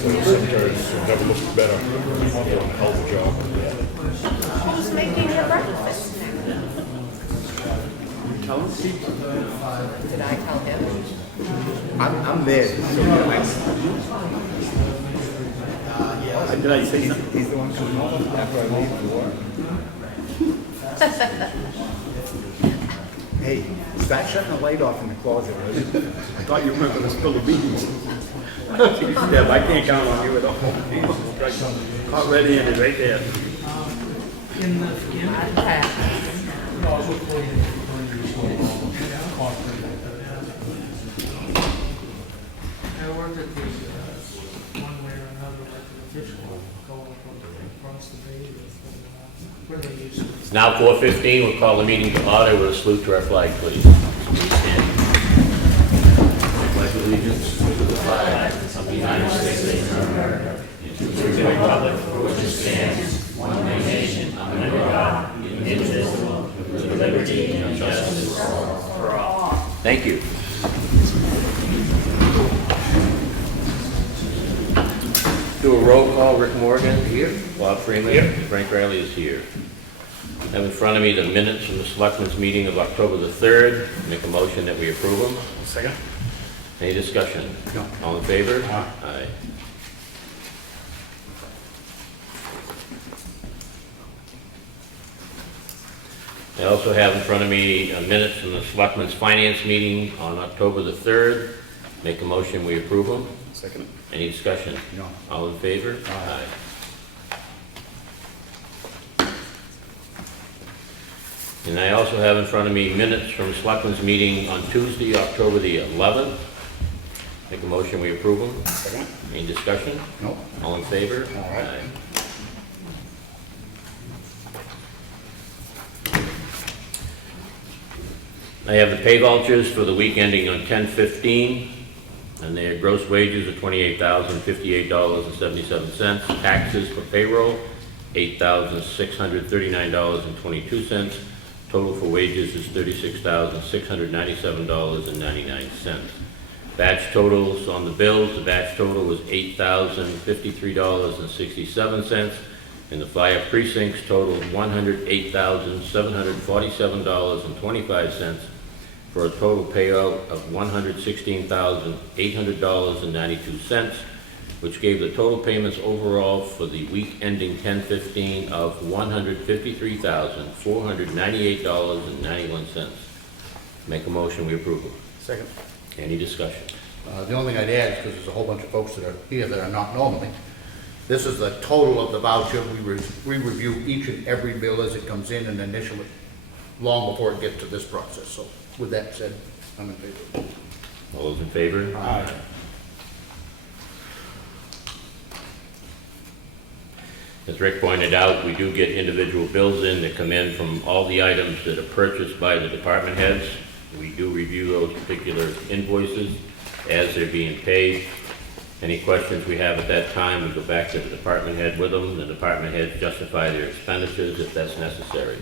cemeteries never looked better. They're doing a hell of a job. Who's making your breakfast? Tell him, Steve. Did I tell him? I'm there. So did I say something? He's the one coming home after I leave for work. Hey, start shutting the light off in the closet. I thought you weren't going to spill the beans. Yeah, but I can't count on you at all. Jesus Christ. Hot ready and it's right there. I worked at the, one way or another, at the fish club, going across the bay where they used to. It's now 4:15. We'll call the meeting to order with a salute to our flag, please. Please stand. Pledge allegiance to the flag of the United States of America, to the republic for which it stands, one nation, under God, indivisible, with liberty and justice for all. Thank you. Do a roll call. Rick Morgan here. Bob Freeman. Here. Frank Riley is here. I have in front of me the minutes from the Selectmen's meeting of October the 3rd. Make a motion that we approve them. Second? Any discussion? No. All in favor? Aye. Aye. I also have in front of me minutes from the Selectmen's Finance meeting on October the 3rd. Make a motion we approve them. Second? Any discussion? No. All in favor? Aye. And I also have in front of me minutes from Selectmen's meeting on Tuesday, October the 11th. Make a motion we approve them. Second? Any discussion? No. All in favor? Aye. I have the pay vouchers for the week ending on 10/15, and their gross wages are $28,058.77. Taxes for payroll, $8,639.22. Total for wages is $36,697.99. Batch totals on the bills, the batch total was $8,053.67, and the fire precincts totaled $108,747.25, for a total payout of $116,800.92, which gave the total payments overall for the week ending 10/15 of $153,498.91. Make a motion, we approve it. Second? Any discussion? The only thing I'd add, because there's a whole bunch of folks that are here that are not normally, this is the total of the voucher. We review each and every bill as it comes in and initial it long before it gets to this process. So with that said, I'm in favor. All those in favor? Aye. As Rick pointed out, we do get individual bills in that come in from all the items that are purchased by the department heads. We do review those particular invoices as they're being paid. Any questions we have at that time, we go back to the department head with them. The department heads justify their expenditures if that's necessary.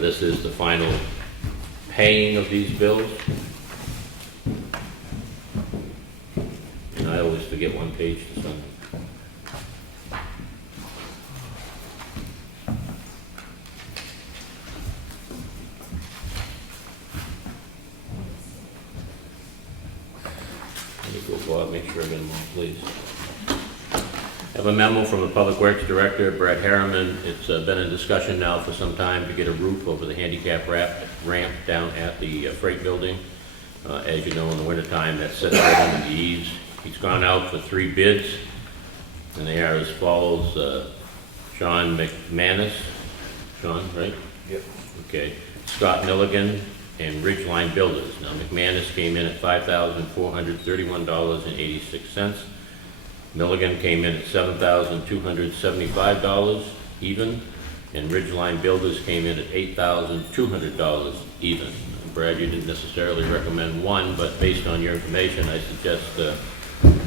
This is the final paying of these bills. And I always forget one page to send. Let me go, Bob, make sure I get them all, please. I have a memo from the Public Works Director, Brad Harriman. It's been in discussion now for some time to get a roof over the handicap ramp down at the freight building. As you know, in the wintertime, that sits right under the eaves. He's gone out for 3 bids, and they are as follows. Sean McManus, Sean, right? Yep. Okay. Scott Milligan and Ridgeline Builders. Now, McManus came in at $5,431.86. Milligan came in at $7,275 even, and Ridgeline Builders came in at $8,200 even. Brad, you didn't necessarily recommend one, but based on your information, I suggest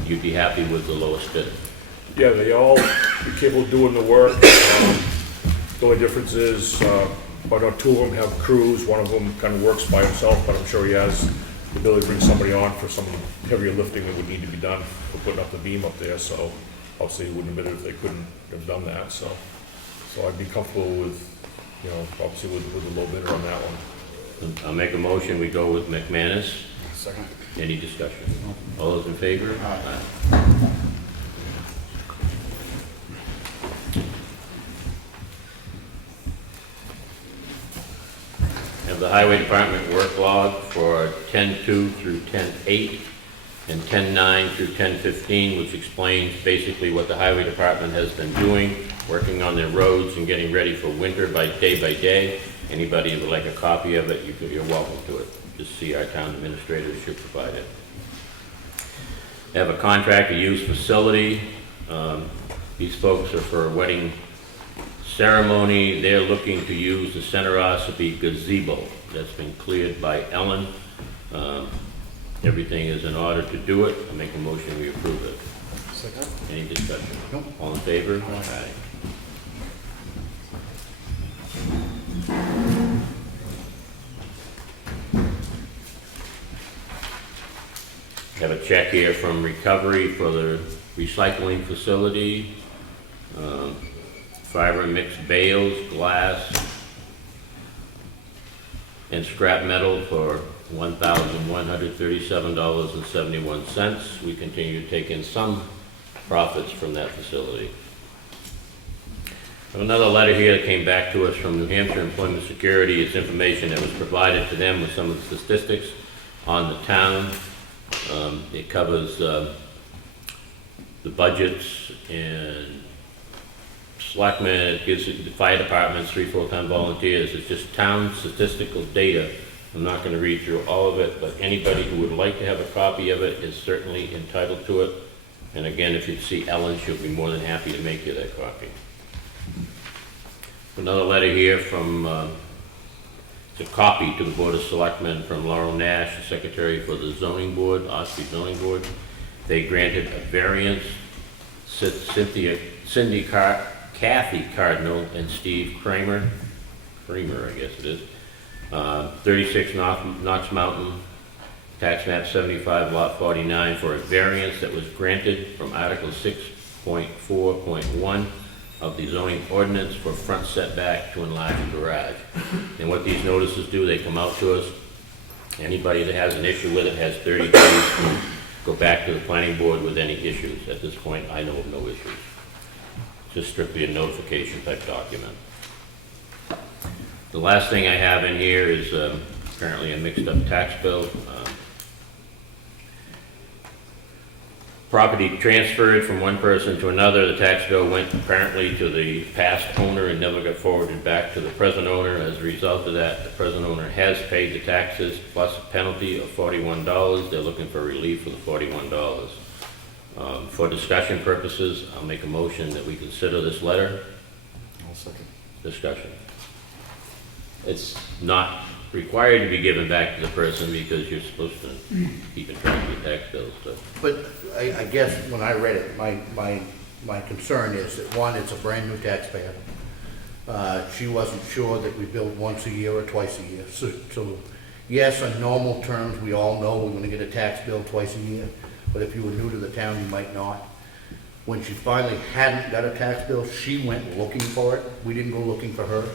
you'd be happy with the lowest bid. Yeah, they all be capable of doing the work. The only difference is, I know 2 of them have crews. One of them kind of works by himself, but I'm sure he has the ability to bring somebody on for some heavier lifting that would need to be done for putting up the beam up there, so obviously he wouldn't have been if they couldn't have done that, so I'd be comfortable with, you know, obviously with the low bidder on that one. I'll make a motion, we go with McManus. Second. Any discussion? All those in favor? Have the highway department work log for 10/2 through 10/8 and 10/9 through 10/15, which explains basically what the highway department has been doing, working on their roads and getting ready for winter by day. Anybody who would like a copy of it, you're welcome to it. Just see our town administrator should provide it. They have a contractor use facility. These folks are for a wedding ceremony. They're looking to use the Center Ossipee gazebo. That's been cleared by Ellen. Everything is in order to do it. I make a motion, we approve it. Second. Any discussion? Nope. All in favor? Aye. Have a check here from Recovery for the recycling facility. Fiber mixed bales, glass, and scrap metal for $1,137.71. We continue to take in some profits from that facility. I have another letter here that came back to us from New Hampshire Employment Security. It's information that was provided to them with some of the statistics on the town. It covers the budgets and selectmen. It gives the fire departments 3 full-time volunteers. It's just town statistical data. I'm not going to read through all of it, but anybody who would like to have a copy of it is certainly entitled to it. And again, if you see Ellen, she'll be more than happy to make you that copy. Another letter here from, it's a copy to the Board of Selectmen from Laurel Nash, the Secretary for the Zoning Board, Ospey Zoning Board. They granted a variance. Kathy Cardinal and Steve Kramer, I guess it is, 36 Knox Mountain, tax map 75, lot 49, for a variance that was granted from Article 6.4.1 of the zoning ordinance for front setback to enlarge a garage. And what these notices do, they come out to us. Anybody that has an issue with it has 30 days to go back to the planning board with any issues. At this point, I know of no issues. Just strictly a notification type document. The last thing I have in here is apparently a mixed up tax bill. Property transferred from one person to another. The tax bill went apparently to the past owner and never got forwarded back to the present owner. As a result of that, the present owner has paid the taxes plus a penalty of $41. They're looking for relief for the $41. For discussion purposes, I'll make a motion that we consider this letter. I'll second. Discussion. It's not required to be given back to the person because you're supposed to keep in track of your tax bills, so. But I guess when I read it, my concern is that, one, it's a brand-new taxpayer. She wasn't sure that we billed once a year or twice a year. So yes, on normal terms, we all know we're gonna get a tax bill twice a year, but if you were new to the town, you might not. When she finally hadn't got a tax bill, she went looking for it. We didn't go looking for her.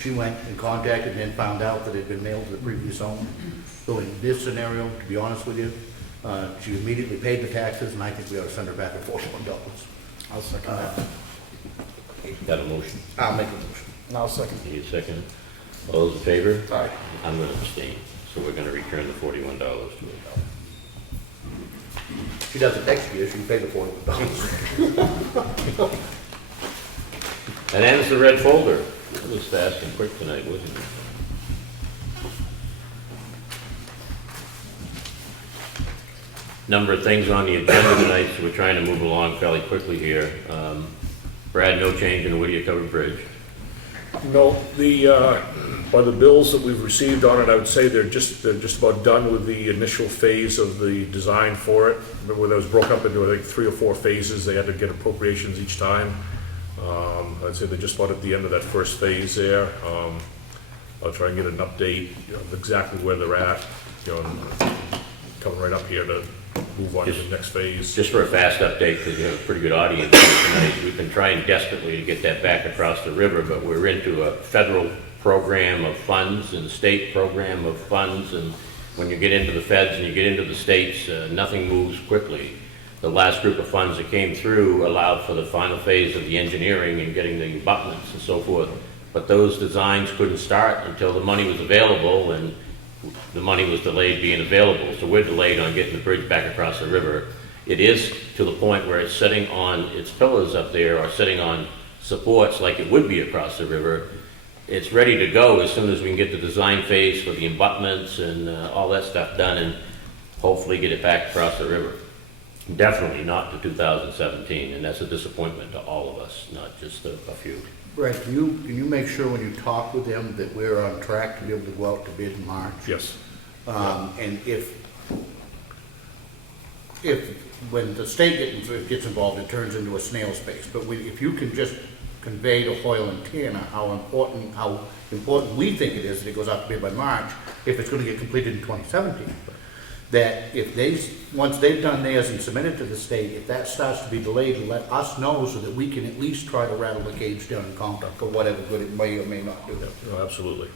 She went and contacted and then found out that it had been mailed to the previous owner. So in this scenario, to be honest with you, she immediately paid the taxes, and I think we ought to send her back at $41. I'll second that. Got a motion? I'll make a motion. I'll second. Need a second? All those in favor? Aye. I'm gonna abstain, so we're gonna return the $41 to her. She does it next year, she can pay the $41. That ends the red folder. It was fast and quick tonight, wasn't it? Number of things on the agenda tonight, so we're trying to move along fairly quickly here. Brad, no change in the Whittier Covered Bridge. No, by the bills that we've received on it, I would say they're just about done with the initial phase of the design for it. Remember, that was broken up into, I think, 3 or 4 phases. They had to get appropriations each time. I'd say they're just about at the end of that first phase there. I'll try and get an update of exactly where they're at. you know, and coming right up here to move on to the next phase. Just for a fast update, because you have a pretty good audience here tonight, we've been trying desperately to get that back across the river, but we're into a federal program of funds and state program of funds, and when you get into the feds and you get into the states, nothing moves quickly. The last group of funds that came through allowed for the final phase of the engineering and getting the abutments and so forth, but those designs couldn't start until the money was available, and the money was delayed being available, so we're delayed on getting the bridge back across the river. It is to the point where it's sitting on its pillars up there, or sitting on supports like it would be across the river. It's ready to go as soon as we can get the design phase for the abutments and all that stuff done, and hopefully get it back across the river. Definitely not to 2017, and that's a disappointment to all of us, not just a few. Brad, can you make sure when you talk with them that we're on track to be able to go out to bid in March? Yes. And if when the state gets involved, it turns into a snail's pace. But if you can just convey to Hoyle and Tanner how important we think it is that it goes out to bid by March, if it's gonna get completed in 2017. That once they've done theirs and submitted to the state, if that starts to be delayed, let us know so that we can at least try to rattle the cage down in Comstock for whatever good it may or may not do. Oh, absolutely.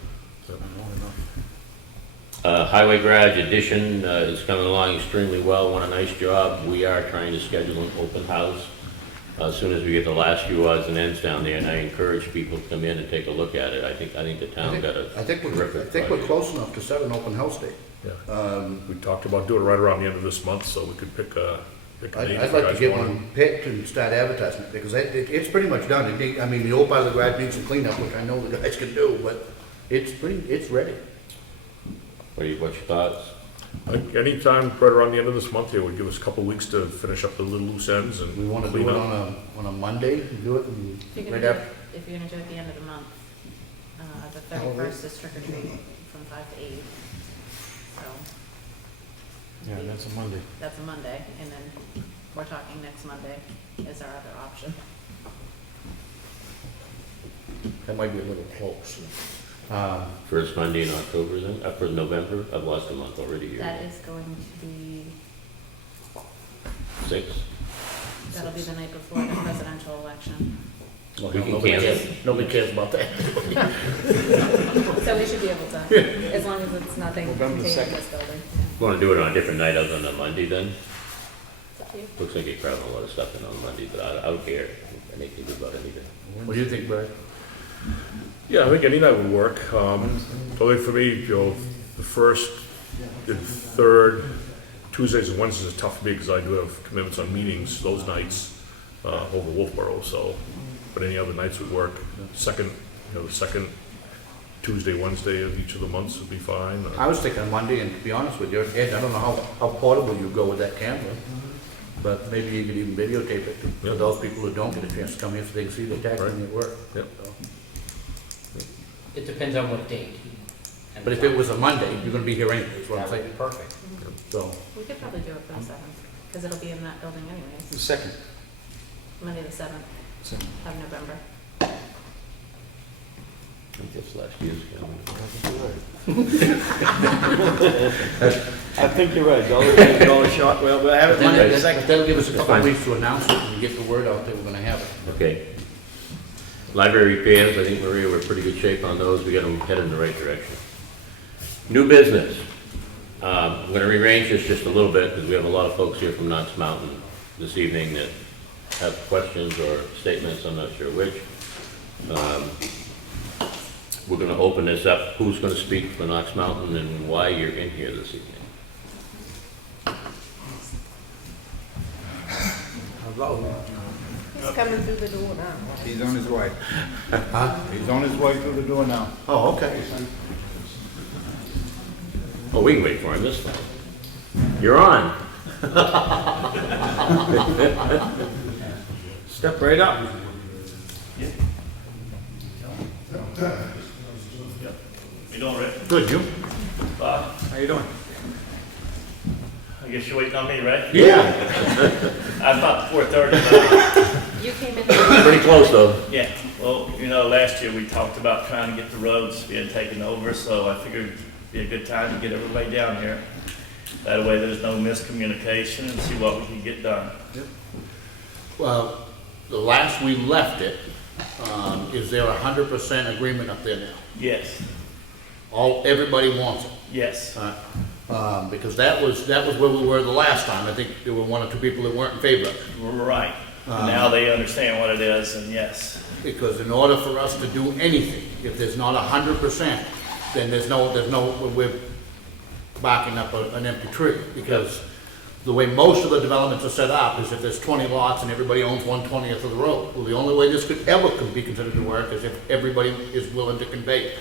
Highway garage addition is coming along extremely well, won a nice job. We are trying to schedule an open house as soon as we get the last few odds and ends down there, and I encourage people to come in and take a look at it. I think the town got a I think we're project. close enough to set an open house date. Yeah. We talked about doing it right around the end of this month, so we could pick a date. I'd if like you to guys get want. one picked and start advertising it, because it's pretty much done. I mean, the old part of the garage needs some cleanup, which I know the guys can do, but it's ready. What's your thoughts? Anytime right around the end of this month here would give us a couple of weeks to finish up the little loose ends and We want to clean do it up. on a Monday, and do it If you're right gonna do, after. if you're gonna do it at the end of the month, the 31st is trick or treat from 5 to 8. So. Yeah, that's a Monday. That's a Monday, and then we're talking next Monday is our other option. That might be a little close. First Monday in October then, for November? I've lost a month already here. That is going to be, 6? that'll be the night before the presidential election. We can cancel. Nobody cares about that. So we should be able to, as long as it's nothing November the contained in 2nd. this building. Want to do it on a different night other than a Monday then? It's up to you. Looks like you're crowding a lot of stuff in on Monday, but I don't care anything about anything. What do you think, Brad? Yeah, I think any night would work. Only for me, you know, the first and third, Tuesdays and Wednesdays is tough for me because I do have commitments on meetings those nights over Wolfboro, so, but any other nights would work. Second, you know, the second Tuesday, Wednesday of each of the months would be fine. I was thinking Monday, and to be honest with you, Ed, I don't know how portable you go with that camera, but maybe you could even videotape it for those people who don't get a chance to come here so they can see the tackling at work. Yep. It depends on what date. and But if it was a Monday, you're gonna be here anyway, is what I'm That would saying. be perfect. So, We could probably do it for the 7th, because it'll be in that building The anyways, second. Monday the 7th Second. of November. I think that's last year's I think you're right, dollar shot, well, we'll have it then Monday. that'll give us a That's couple fine. of weeks to announce it and get the word out that we're gonna have it. Okay. Library repairs, I think Maria, we're in pretty good shape on those. We got them headed in the right direction. New business. I'm gonna rearrange this just a little bit because we have a lot of folks here from Knox Mountain this evening that have questions or statements, I'm not sure which. We're gonna open this up. Who's gonna speak for Knox Mountain and why you're in here this evening? He's coming through the door now. He's on his way. He's on his way through the door now. Oh, okay. Oh, we can wait for him this time. You're on. Step right up. You doing, Rick? Good, you? Bob? How you doing? I guess you're waiting on me, right? Yeah. I thought 4:30. You came in, Pretty close though. Yeah, well, you know, last year we talked about trying to get the roads being taken over, so I figured it'd be a good time to get everybody down here. That way there's no miscommunication and see what we can get done. Well, the last we left it, is there 100% agreement up there now? Yes, Everybody wants it. yes. Because that was where we were the last time. I think there were one or two people that weren't in favor of it. Right. Now they understand what it is, and yes. Because in order for us to do anything, if there's not 100%, then we're barking up an empty tree. Because the way most of the developments are set up is if there's 20 lots and everybody owns 1/20th of the road. Well, the only way this could ever be considered to work is if everybody is willing to convey it.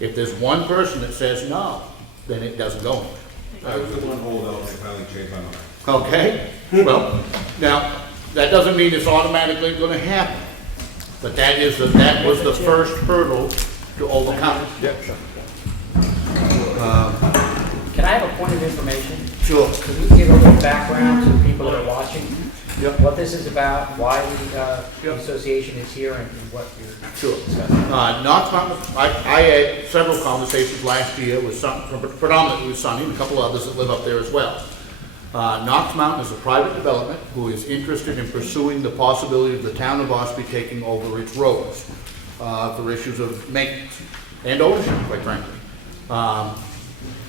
If there's one person that says no, then it doesn't go anywhere. I was the one holdout, I finally changed my mind. Okay, well, now, that doesn't mean it's automatically gonna happen. But that was the first hurdle to overcome. Yep, sure. Can I have a point of information? Sure. Can you give a little background to the people that are watching? Yep. What this is about, why the association is here, and what you're Sure. discussing? Knox Mountain, I had several conversations last year with predominantly with Sonny and a couple others that live up there as well. Knox Mountain is a private development who is interested in pursuing the possibility of the town of Ospey taking over its roads for issues of maintenance and ownership, quite frankly.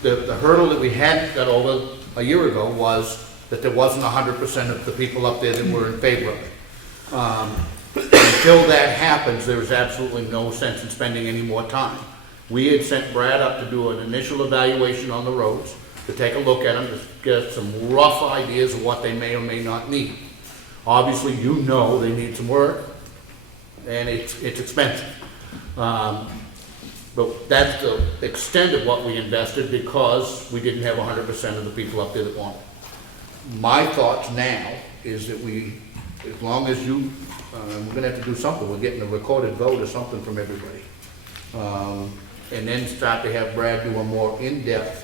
The hurdle that we had got over a year ago was that there wasn't 100% of the people up there that were in favor of it. Until that happens, there is absolutely no sense in spending any more time. We had sent Brad up to do an initial evaluation on the roads, to take a look at them, to get some rough ideas of what they may or may not need. Obviously, you know they need some work, and it's expensive. But that's the extent of what we invested because we didn't have 100% of the people up there that wanted it. My thoughts now is that as long as we're gonna have to do something, we're getting a recorded vote or something from everybody. And then start to have Brad do a more in-depth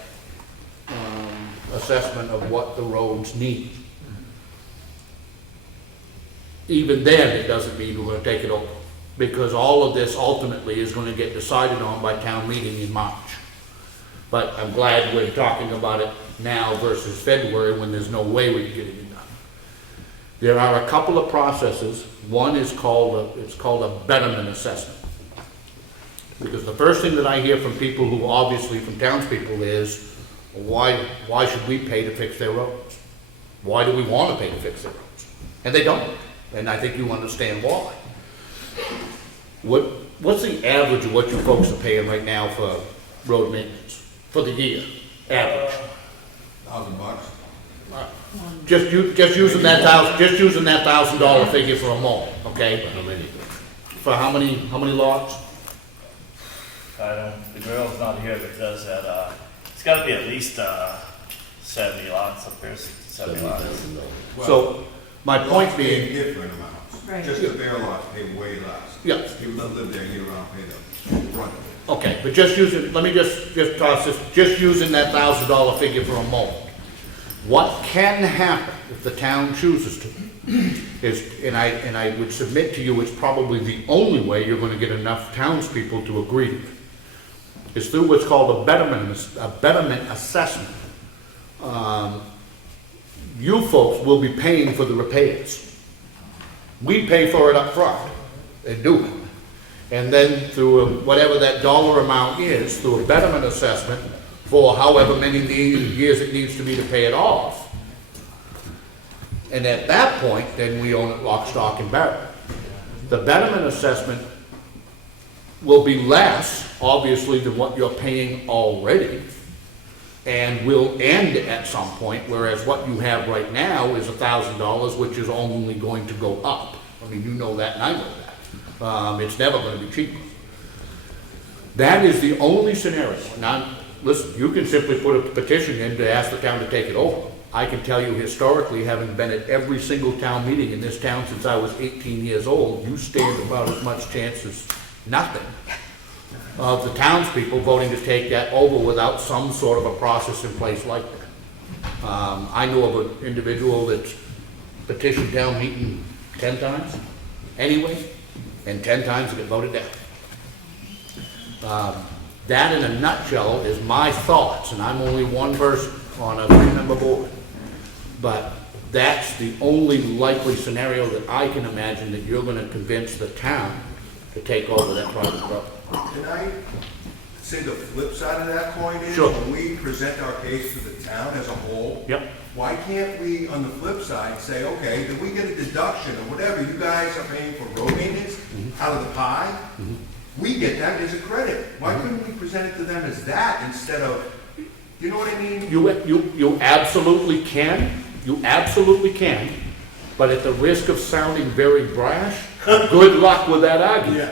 assessment of what the roads need. Even then, it doesn't mean we're gonna take it over, because all of this ultimately is gonna get decided on by town meeting in March. But I'm glad we're talking about it now versus February when there's no way we can get it done. There are a couple of processes. One is called a betterment assessment. Because the first thing that I hear from people who obviously from townspeople is, why should we pay to fix their roads? Why do we want to pay to fix their roads? And they don't. And I think you understand why. What's the average of what you folks are paying right now for road maintenance for the year? Average. $1,000. Just using that $1,000 figure for a mole, okay? How many? For how many lots? The girl's not here that does that. It's gotta be at least 70 lots up there, 70 lots. So, my point Lots pay being, different amounts. Right. Just the bare lots pay way less. yeah, People that live there year round pay the brunt of it. okay, but just using, let me just toss this, just using that $1,000 figure for a moment. What can happen if the town chooses to, is, and I would submit to you, it's probably the only way you're gonna get enough townspeople to agree to it, is through what's called a betterment assessment. You folks will be paying for the repairs. We pay for it up front and do it. And then through whatever that dollar amount is, through a betterment assessment for however many years it needs to be to pay it off. And at that point, then we own it lock, stock, and barrel. The betterment assessment will be less, obviously, than what you're paying already, and will end at some point, whereas what you have right now is $1,000, which is only going to go up. I mean, you know that and I know that. It's never gonna be cheaper. That is the only scenario. Now, listen, you can simply put a petition in to ask the town to take it over. I can tell you historically, having been at every single town meeting in this town since I was 18 years old, you stand about as much chance as nothing of the townspeople voting to take that over without some sort of a process in place like that. I know of an individual that's petitioned town meeting 10 times anyway, and 10 times it got voted down. That in a nutshell is my thoughts, and I'm only one person on a three-member board. But that's the only likely scenario that I can imagine that you're gonna convince the town to take over that private road. Can I say the flip side of that coin is, Sure. when we present our case to the town as a whole, Yep. why can't we, on the flip side, say, okay, then we get a deduction or whatever you guys are paying for road maintenance out of the pie? We get that as a credit. Why couldn't we present it to them as that instead of, you know what I mean? You absolutely can, but at the risk of sounding very brash, good luck with that argument.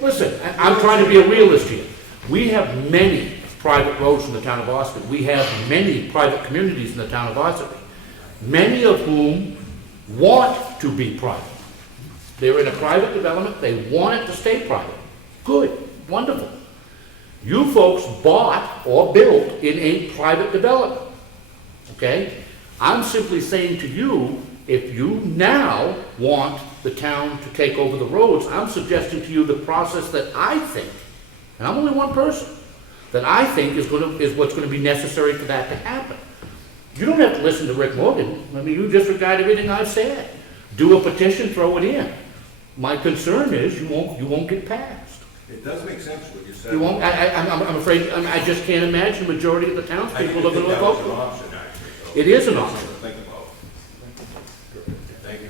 Listen, I'm trying to be a realist here. We have many private roads in the town of Austin. We have many private communities in the town of Austin, many of whom want to be private. They're in a private development, they want it to stay private. Good, wonderful. You folks bought or built in a private development, okay? I'm simply saying to you, if you now want the town to take over the roads, I'm suggesting to you the process that I think, and I'm only one person, that I think is what's gonna be necessary for that to happen. You don't have to listen to Rick Morgan. I mean, you disregard everything I've said. Do a petition, throw it in. My concern is you won't get passed. It does make sense what you said. You won't, I'm afraid, I just can't imagine the majority of the I townspeople didn't are think gonna that was an vote. option, actually. So It is an option. Think about. Thank you.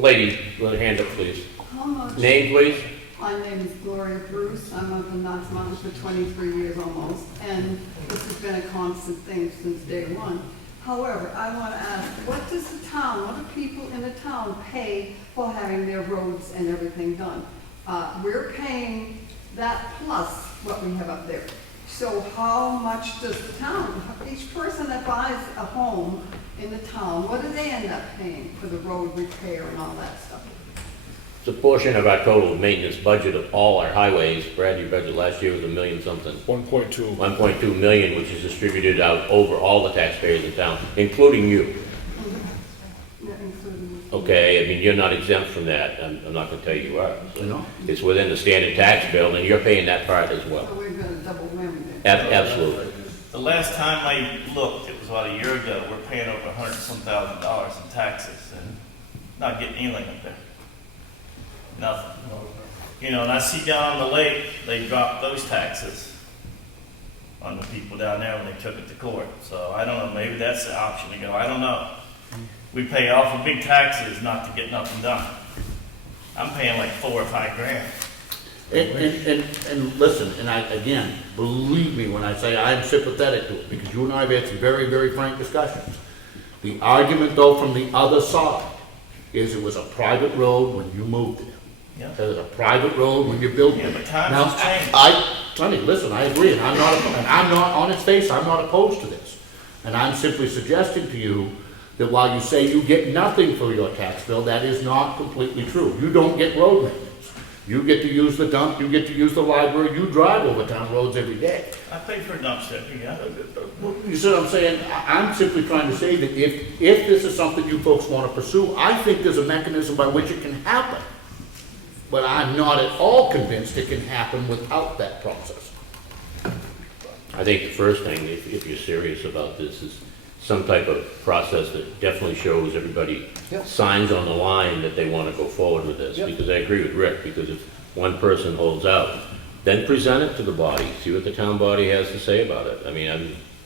Lady, with a hand up, please. How much? Name, please? My name is Gloria Bruce. I'm up in Knox Mountain for 23 years almost, and this has been a constant thing since day one. However, I want to ask, what does the town, what do people in the town pay for having their roads and everything done? We're paying that plus what we have up there. So how much does the town, each person that buys a home in the town, what do they end up paying for the road repair and all that stuff? It's a portion of our total maintenance budget of all our highways. Brad, your budget last year was $1 million something. 1.2. 1.2 million, which is distributed out over all the taxpayers in town, including you. Yeah, including- Okay, I mean, you're not exempt from that. I'm not gonna tell you you are. So No. it's within the standard tax bill, and you're paying that part as well. So we're gonna double whammy there. Absolutely. The last time I looked, it was about a year ago, we're paying over $100-some thousand in taxes and not getting anything up there. Nothing. You know, and I see down on the lake, they dropped those taxes on the people down there when they took it to court. So I don't know, maybe that's the option to go, I don't know. We pay awful big taxes not to get nothing done. I'm paying like $4 or $5 grand. And listen, and again, believe me when I say I'm sympathetic to it, because you and I have had some very, very frank discussions. The argument though from the other side is it was a private road when you moved it. Yeah. It was a private road when you built it. Yeah, but times Now, have changed. Sonny, listen, I agree, and I'm not, on its face, I'm not opposed to this. And I'm simply suggesting to you that while you say you get nothing for your tax bill, that is not completely true. You don't get road maintenance. You get to use the dump, you get to use the library, you drive over town roads every day. I pay for a dumpster, yeah. You see what I'm saying? I'm simply trying to say that if this is something you folks want to pursue, I think there's a mechanism by which it can happen. But I'm not at all convinced it can happen without that process. I think the first thing, if you're serious about this, is some type of process that definitely shows everybody signs on the line that they want to go forward with this. Because I agree with Rick, because if one person holds out, then present it to the body, see what the town body has to say about it. I mean,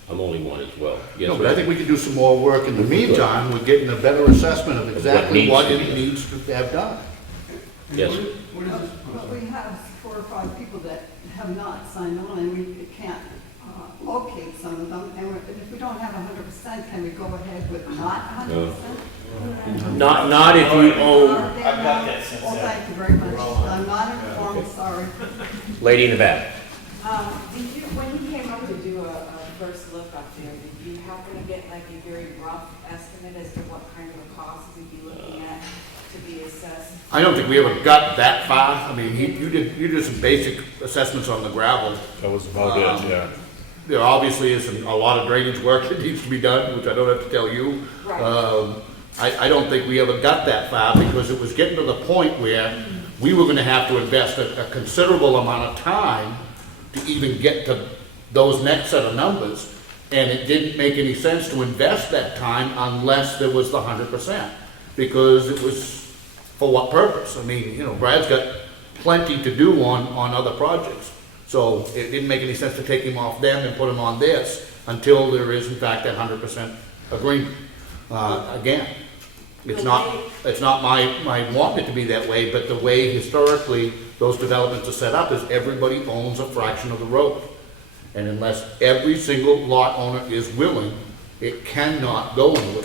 I'm only one as well. Yes, No, but I Rick? think we can do some more work in the meantime with getting a better assessment of exactly what it needs to have done. Yes. But we have 4 or 5 people that have not signed on, and we can't locate some of them. And if we don't have 100%, can we go ahead with not 100%? Not if you owe, I've got that since Well, then. thank you very much. I'm not informed, sorry. lady in the back. Did you, when you came over to do a first look up there, did you happen to get like a very rough estimate as to what kind of a cost we'd be looking at to be assessed? I don't think we ever got that far. I mean, you did some basic assessments on the gravel. That was about it, yeah. There obviously is a lot of drainage work that needs to be done, which I don't have to tell you. Right. I don't think we ever got that far because it was getting to the point where we were gonna have to invest a considerable amount of time to even get to those next set of numbers. And it didn't make any sense to invest that time unless there was the 100%. Because it was, for what purpose? I mean, you know, Brad's got plenty to do on other projects. So it didn't make any sense to take him off them and put him on this until there is in fact that 100% agreement. Again, it's not my want it to be that way, but the way historically those developments are set up is everybody owns a fraction of the road. And unless every single lot owner is willing, it cannot go anywhere.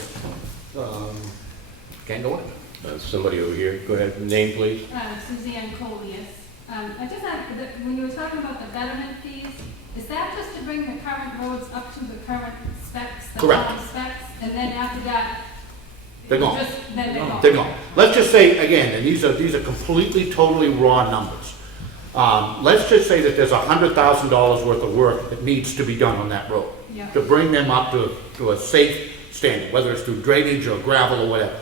Can't go anywhere. Somebody over here, go ahead, name please. Suzanne Colias. I just had, when you were talking about the betterment fees, is that just to bring the current roads up to the current specs? Correct. The specs, and then after that? They're gone. Then they're gone. They're gone. Let's just say, again, and these are completely, totally raw numbers. Let's just say that there's $100,000 worth of work that needs to be done on that road. Yeah. To bring them up to a safe standard, whether it's through drainage or gravel or whatever.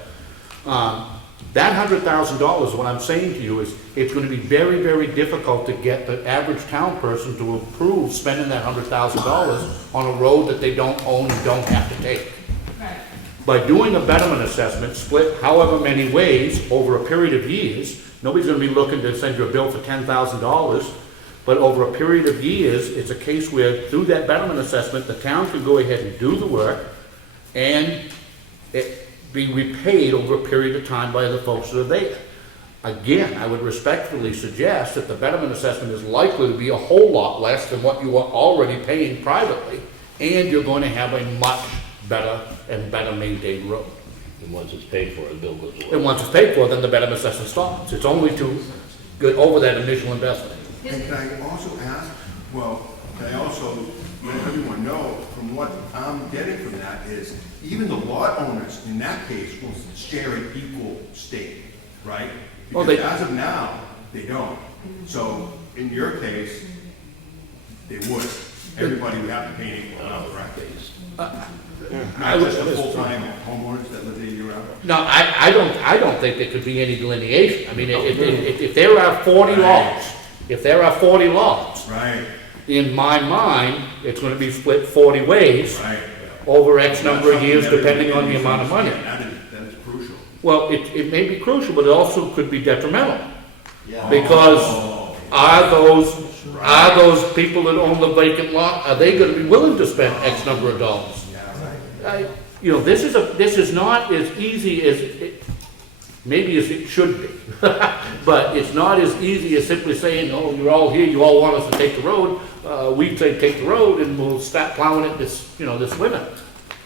That $100,000, what I'm saying to you is, it's gonna be very, very difficult to get the average town person to approve spending that $100,000 on a road that they don't own and don't have to take. Right. By doing a betterment assessment, split however many ways over a period of years, nobody's gonna be looking to send you a bill for $10,000, but over a period of years, it's a case where through that betterment assessment, the town can go ahead and do the work and it be repaid over a period of time by the folks that are there. Again, I would respectfully suggest that the betterment assessment is likely to be a whole lot less than what you are already paying privately, and you're going to have a much better and better maintained road. And once it's paid for, the bill goes away. And once it's paid for, then the betterment assessment stops. It's only to get over that initial investment. And can I also ask, can I also let everyone know, from what I'm getting from that is, even the lot owners in that case will share an equal stake, right? Well, Because as of now, they don't. So in your case, they would. Everybody would have to pay an equal amount, right? Not just the full-time homeowners that live there year-round? No, I don't think there could be any delineation. I mean, if there are 40 lots, Right, in my mind, it's gonna be split 40 ways right. over X number of years, depending on the amount of money. That is crucial. Well, it may be crucial, but it also could be detrimental. Because are those people that own the vacant lot, are they gonna be willing to spend X number of dollars? You know, this is not as easy as maybe as it should be. But it's not as easy as simply saying, oh, you're all here, you all want us to take the road. We say take the road and we'll start plowing it this winter.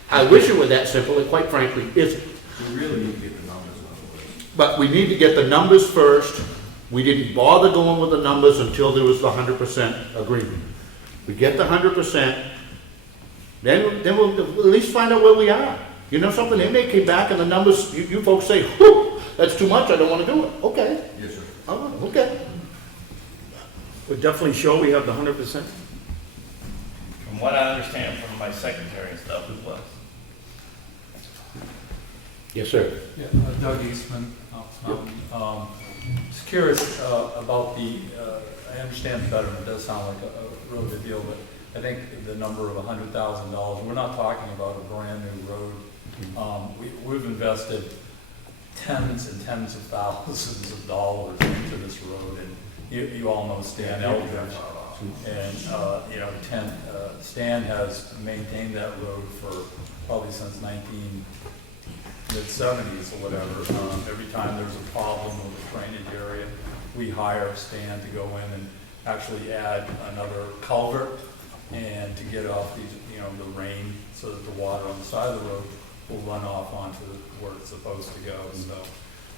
I wish it were that simple, it quite frankly isn't. We really need to get the numbers on the list. But we need to get the numbers first. We didn't bother going with the numbers until there was the 100% agreement. We get the 100%, then we'll at least find out where we are. You know something, they may come back and the numbers, you folks say, whew, that's too much, I don't want to do it. Okay. Yes, sir. Okay. We're definitely sure we have the 100%. From what I understand from my secretary and stuff, it was. Yes, sir. Yeah, Doug Eastman. Just curious about I understand the betterment does sound like a real good deal, but I think the number of $100,000, we're not talking about a brand new road. We've invested tens and tens of thousands of dollars into this road, and you all know Stan Eldridge. And, Stan has maintained that road for probably since mid-70s or whatever. Every time there's a problem with the drainage area, we hire Stan to go in and actually add another culvert and to get off these, the rain so that the water on the side of the road will run off onto where it's supposed to go. So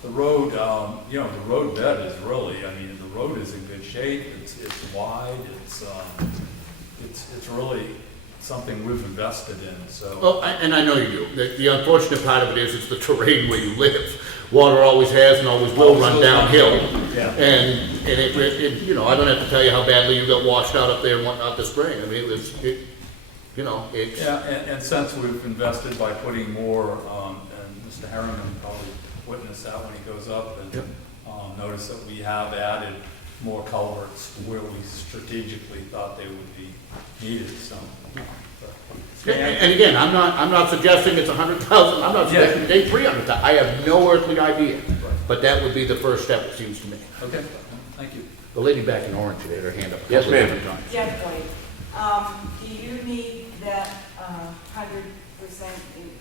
the road, the road bed is really, the road is in good shape. It's wide. It's really something we've invested in. So. Well, and I know you do. The unfortunate part of it is it's the terrain where you live. Water always has and always will run downhill. Yeah. And it, I don't have to tell you how badly you got washed out up there and whatnot this spring. It's. Yeah, and since we've invested by putting more, and Mr. Harriman probably witnessed that when he goes up, and Notice that we have added more culverts where we strategically thought they would be needed, so. And again, I'm not suggesting it's 100,000, I'm not suggesting it's 300,000, I have no earthly idea. But that would be the first step, it seems to me. Okay, thank you. The lady back in orange, she had her hand up. a Yes, couple of ma'am. different times. Jeff White, do you need that 100%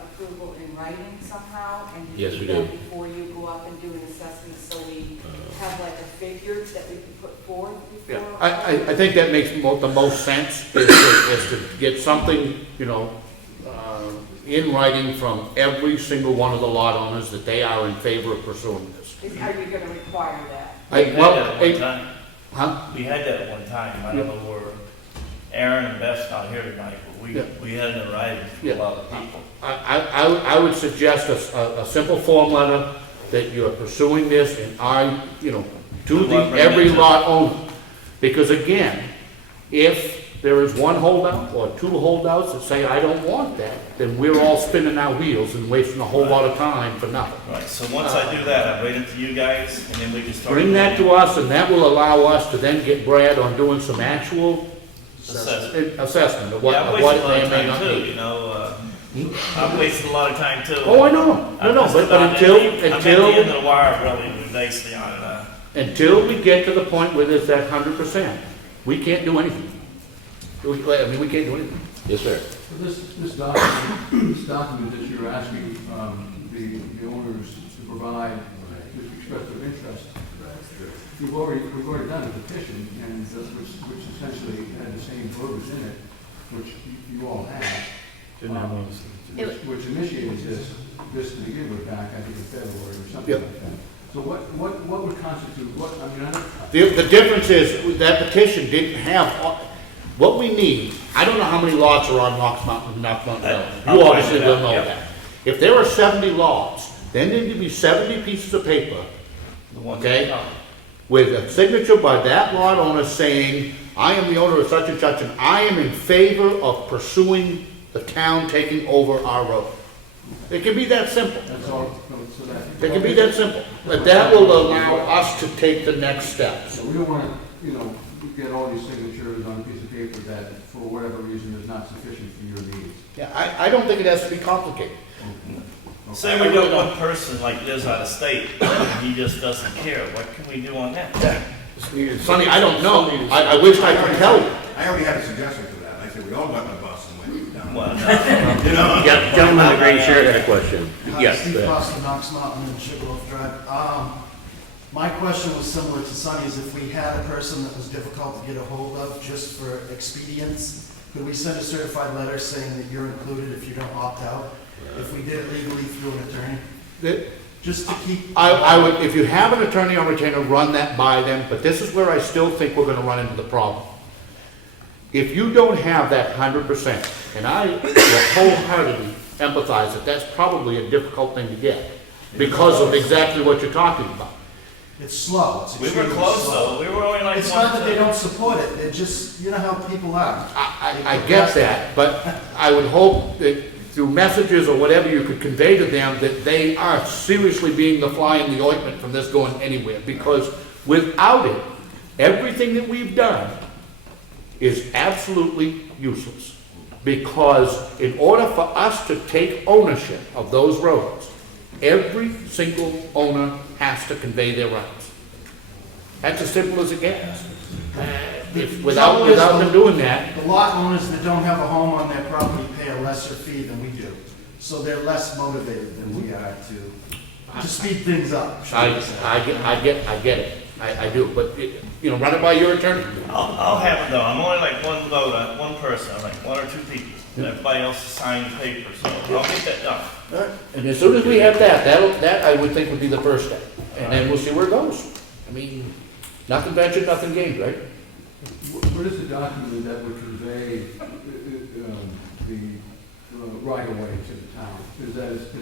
approval in writing somehow? And Yes, you we do that do. before you go up and do an assessment, so we have like a figure that we can put forward Yeah, before? I think that makes the most sense, is to get something, you know, in writing from every single one of the lot owners that they are in favor of pursuing this. Are you gonna require that? We had that at one Huh? time. We had that at one time. I don't know where Aaron and Beth's not here tonight, but Yeah. we had it in writing for a lot of people. I would suggest a simple form letter that you're pursuing this and every lot owner. Because again, if there is one holdout or two holdouts that say, I don't want that, then we're all spinning our wheels and wasting a whole lot of time for nothing. Right, so once I do that, I bring it to you guys, and then we can start. Bring that to us, and that will allow us to then get Brad on doing some actual assessment of what Yeah, I'm it wasting a lot may of or may time not too, be. you know, I'm wasting a lot of time too. Oh, I know. No, but I'm at the end of the wire, really, basically on it. Until we get to the point where there's that 100%, we can't do anything. We can't do anything. Yes, sir. This document that you're asking the owners to provide with express their interest, we've already done a petition, and which essentially had the same voters in it, which you all have, which initiated this to begin with back, I think, in February or something like that. So what would constitute, The difference is, that petition didn't have, what we need, I don't know how many lots are on Knox Mountain Road. You obviously will know that. If there are 70 lots, then there need to be 70 pieces of paper, okay, with a signature by that lot owner saying, I am the owner of such and such, and I am in favor of pursuing the town taking over our road. It can be that simple. That's all. It can be that simple. But that will allow us to take the next steps. So we don't want to, get all these signatures on a piece of paper that, for whatever reason, is not sufficient for your needs. Yeah, I don't think it has to be complicated. Say we got one person like lives out of state, and he just doesn't care, what can we do on that? Sonny, I don't know. I wish I could tell you. I already had a suggestion for that. I said, we all got my bus and went down. Well, Yeah, gentleman in the green shirt had a question. Yes. Steve go ahead. Costa, Knox Mountain and Sugarloaf Drive. My question was similar to Sonny's. If we had a person that was difficult to get a hold of just for expedience, could we send a certified letter saying that you're included if you don't opt out? If we did it legally through an attorney? Just to keep... I would, if you have an attorney on retainer, run that by them, but this is where I still think we're gonna run into the problem. If you don't have that 100%, and I will wholeheartedly empathize that that's probably a difficult thing to get, because of exactly what you're talking about. It's slow. It's We were extremely close slow. though, we were only like It's one. not that they don't support it, it just, you know how people are. I get that, but I would hope that through messages or whatever you could convey to them that they are seriously being the fly in the ointment from this going anywhere, because without it, everything that we've done is absolutely useless. Because in order for us to take ownership of those roads, every single owner has to convey their rights. That's as simple as it gets. Without them doing that, The lot owners that don't have a home on their property pay a lesser fee than we do. So they're less motivated than we are to speed things up. shall we say. I get it. I do, but, run it by your attorney. I'll have it though, I'm only like one vote, one person, like one or two people, and everybody else is signing the paper, so I'll get that done. And as soon as we have that I would think would be the first step. And then we'll see where it goes. I mean, nothing ventured, nothing gained, right? What is the document that would convey the right-of-way to the town? Is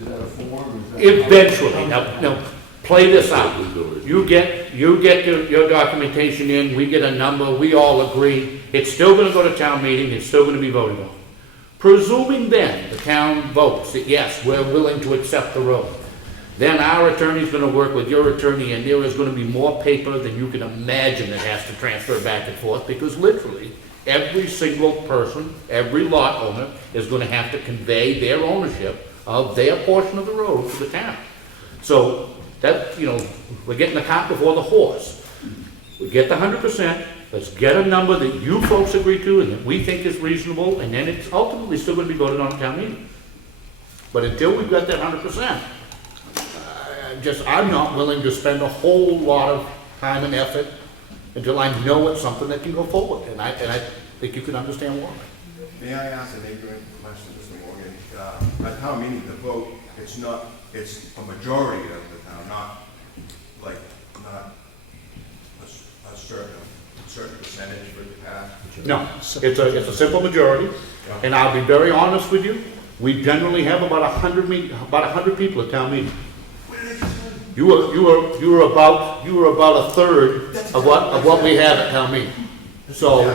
that a form? Or is that Eventually. Now, play this out. You get your documentation in, we get a number, we all agree. It's still gonna go to town meeting, it's still gonna be voted on. Presuming then the town votes that yes, we're willing to accept the road. Then our attorney's gonna work with your attorney, and there is gonna be more paper than you can imagine that has to transfer back and forth, because literally, every single person, every lot owner is gonna have to convey their ownership of their portion of the road to the town. So, that, we're getting the cart before the horse. We get the 100%, let's get a number that you folks agree to and that we think is reasonable, and then it's ultimately still gonna be voted on at town meeting. But until we've got that 100%, I'm not willing to spend a whole lot of time and effort until I know it's something that can go forward, and I think you can understand why. May I ask an ignorant question, Mr. Morgan? At town meeting, the vote, it's a majority of the town, not a certain percentage for the past? No, it's a simple majority, and I'll be very honest with you, we generally have about 100 people at town meeting. You were about a third of what we have at town meeting. So,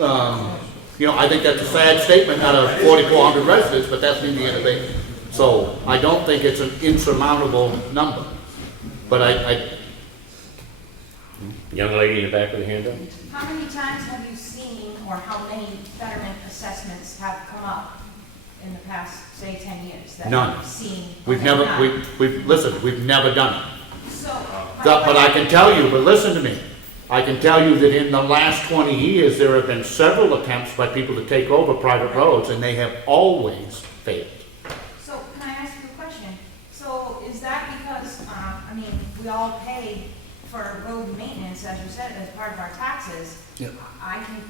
I think that's a sad statement out of 4,400 residents, but that's neither here nor there. So I don't think it's an insurmountable number, but I Young lady in the back with the hand up. How many times have you seen, or how many betterment assessments have come up in the past, say, 10 years? That None. you've seen? We've Okay, never, none. we've never done it. So, But I can tell you, but listen to me, I can tell you that in the last 20 years, there have been several attempts by people to take over private roads, and they have always failed. So can I ask you a question? So is that because, we all pay for road maintenance, as you said, as part of our taxes? Yeah. I can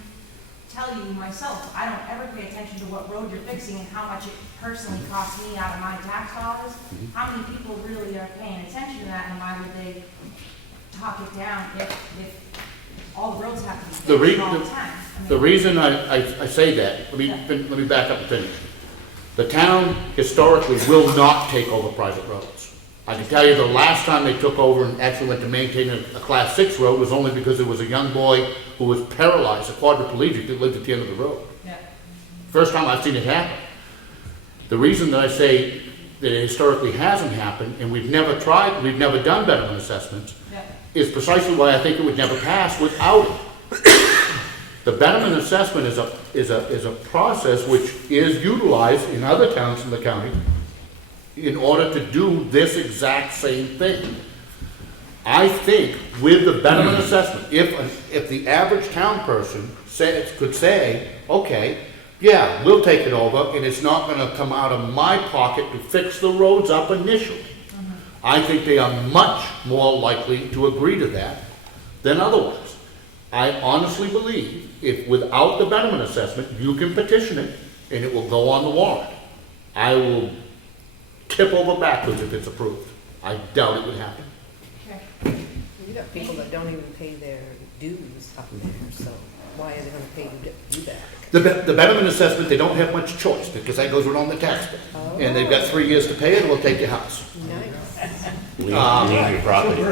tell you myself, I don't ever pay attention to what road you're fixing and how much it personally costs me out of my tax dollars. How many people really are paying attention to that, and why would they talk it down if all the roads have to be fixed all the time? The reason I say that, let me back up and finish. The town historically will not take over private roads. I can tell you the last time they took over and actually went to maintain a class 6 road was only because there was a young boy who was paralyzed, a quadriplegic that lived at the end of the road. Yeah. First time I've seen it happen. The reason that I say that it historically hasn't happened, and we've never done betterment assessments, is precisely why I think it would never pass without it. The betterment assessment is a process which is utilized in other towns in the county in order to do this exact same thing. I think with the betterment assessment, if the average town person could say, okay, yeah, we'll take it over, and it's not going to come out of my pocket to fix the roads up initially. I think they are much more likely to agree to that than otherwise. I honestly believe if without the betterment assessment, you can petition it and it will go on the warrant. I will tip over backwards if it's approved. I doubt it would happen. You got people that don't even pay their dues up there, so why are they gonna pay you back? The betterment assessment, they don't have much choice because that goes right on the tax bill. And they've got 3 years to pay it, and we'll take your house. Leave your property.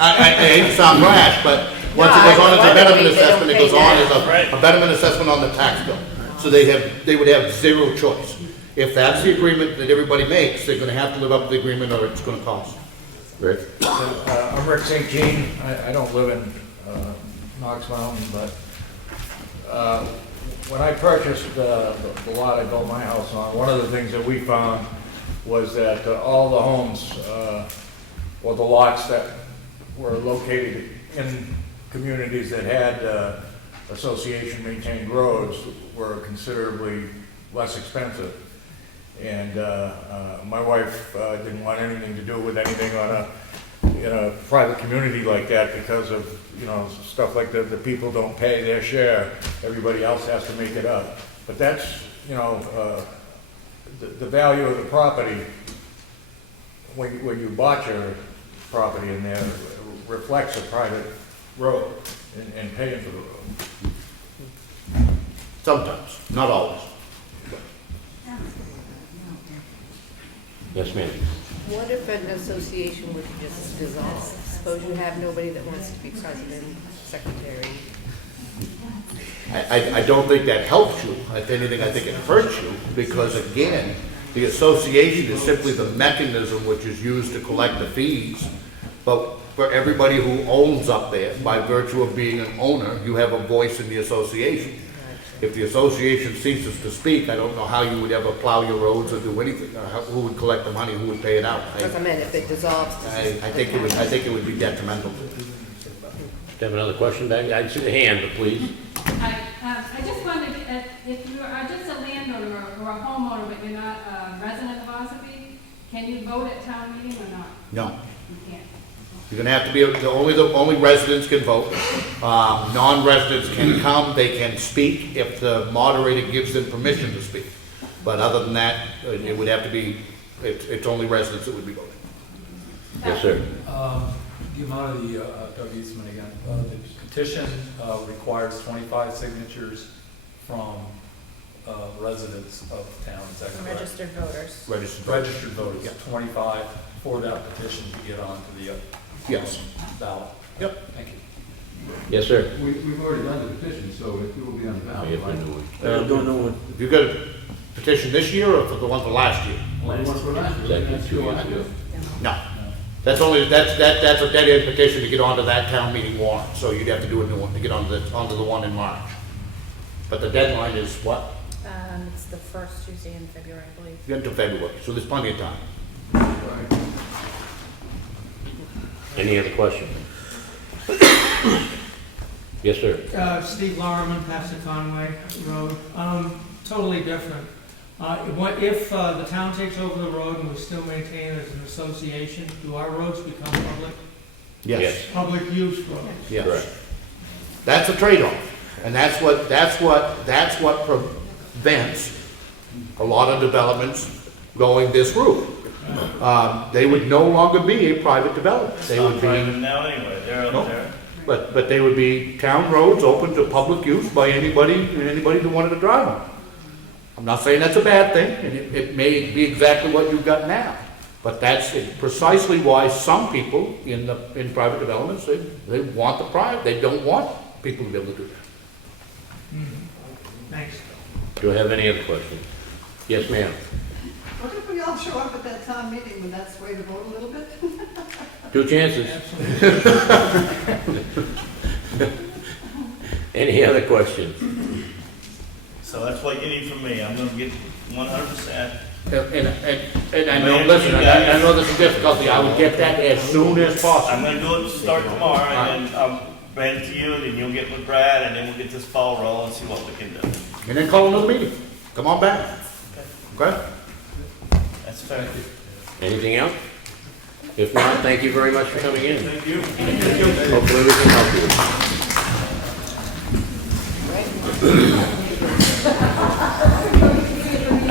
I hate to sound rash, but once it goes on as a betterment assessment, it goes on as a betterment assessment on the tax bill. So they would have zero choice. If that's the agreement that everybody makes, they're gonna have to live up to the agreement or it's gonna cost. Rick? I'm Rick St. Jean. I don't live in Knox Mountain, but when I purchased the lot I built my house on, one of the things that we found was that all the homes, or the lots that were located in communities that had association maintained roads were considerably less expensive. And my wife didn't want anything to do with anything in a private community like that because of, stuff like the people don't pay their share. Everybody else has to make it up. But that's, the value of the property, when you bought your property in there, reflects a private road and paying for the road. Sometimes, not always. Yes, ma'am. What if an association would just dissolve? Suppose you have nobody that wants to be president, secretary. I don't think that helps you. If anything, I think it hurts you because, again, The association is simply the mechanism which is used to collect the fees. But for everybody who owns up there, by virtue of being an owner, you have a voice in the association. If the association ceases to speak, I don't know how you would ever plow your roads or do anything, or who would collect the money, who would pay it out. As I meant, if it dissolves. I think it would be detrimental. Do you have another question back? I see the hand, but please. I just wondered if you are just a landowner or a homeowner, but you're not a resident of Ossipee, can you vote at town meeting or not? No. You can't. You're gonna have to be, the only residents can vote. Non-residents can come, they can speak if the moderator gives them permission to speak. But other than that, it would have to be, it's only residents that would be voting. Yes, sir. The amount of the, Doug Eastman again, the petition requires 25 signatures from residents of the town, is that correct? Registered voters. Registered voters, Yeah. 25 for that petition to get onto the Yes. ballot. Yep. Thank you. Yes, sir. We've already done the petition, so it will be on the ballot. If I right? knew Don't know what. Have you got a petition this year or for the one for last year? Well, the one for last year, Exactly that's 2 still years active. ago. No. That's a dead-end petition to get onto that town meeting warrant, so you'd have to do a new one to get onto the one in March. But the deadline is what? It's the first Tuesday in February, I believe. Into February, so there's plenty of time. Right. Any other questions? Yes, sir. Steve Lorman, Pastor Conway Road. Totally different. What if the town takes over the road and we still maintain it as an association? Do our roads become public? Yes. Public use roads? Yes. Correct. That's a trade-off, and that's what prevents a lot of developments going this route. They would no longer be a private development. They would Not private be, now anyway, they're out Nope. there. but they would be town roads open to public use by anybody who wanted to drive them. I'm not saying that's a bad thing, and it may be exactly what you've got now. But that's precisely why some people in private developments, they want the private, they don't want people to be able to do that. Thanks. Do I have any other questions? Yes, ma'am. What if we all show up at that town meeting, would that sway the vote a little bit? 2 chances. Any other questions? So that's what you need from me, I'm gonna get 100%. And I know, listen, I know this is difficulty, I would get that as soon as I'm possible. gonna do it, start tomorrow, and then I'll bring it to you, and then you'll get with Brad, and then we'll get this ball rolling and see what we can do. And then call another meeting. Come on back. Okay? That's fair. Anything else? If not, thank you very much for coming in. Thank you. Hopefully we can help you. I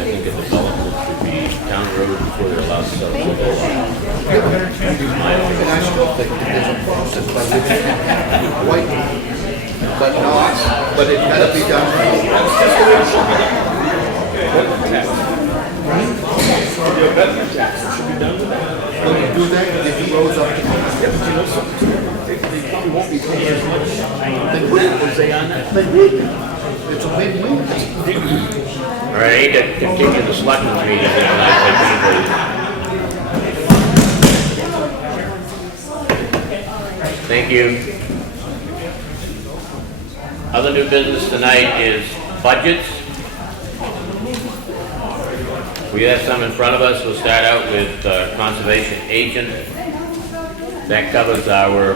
think a development should be town roads before they're allowed to sell. And I still think there's a process by which it can be white, but it gotta be done right. When you do that, you get the roads up to. You won't be paying as much. They will, was they on that? They will. It's a win-win. All right, I need to continue the selectmen's meeting tonight. Thank you. Other new business tonight is budgets. We have some in front of us. We'll start out with conservation agent. That covers our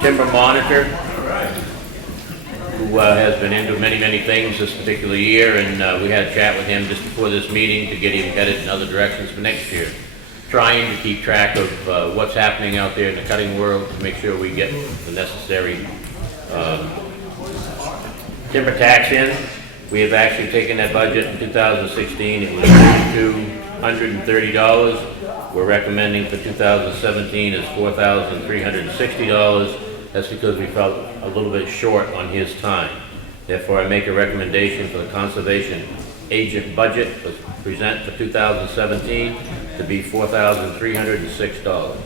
timber monitor, who has been into many, many things this particular year, and we had a chat with him just before this meeting to get him headed in other directions for next year. Trying to keep track of what's happening out there in the cutting world to make sure we get the necessary timber tax in. We have actually taken that budget in 2016. It was $3,230. We're recommending for 2017 is $4,360. That's because we felt a little bit short on his time. Therefore, I make a recommendation for the conservation agent budget to present for 2017 to be $4,306.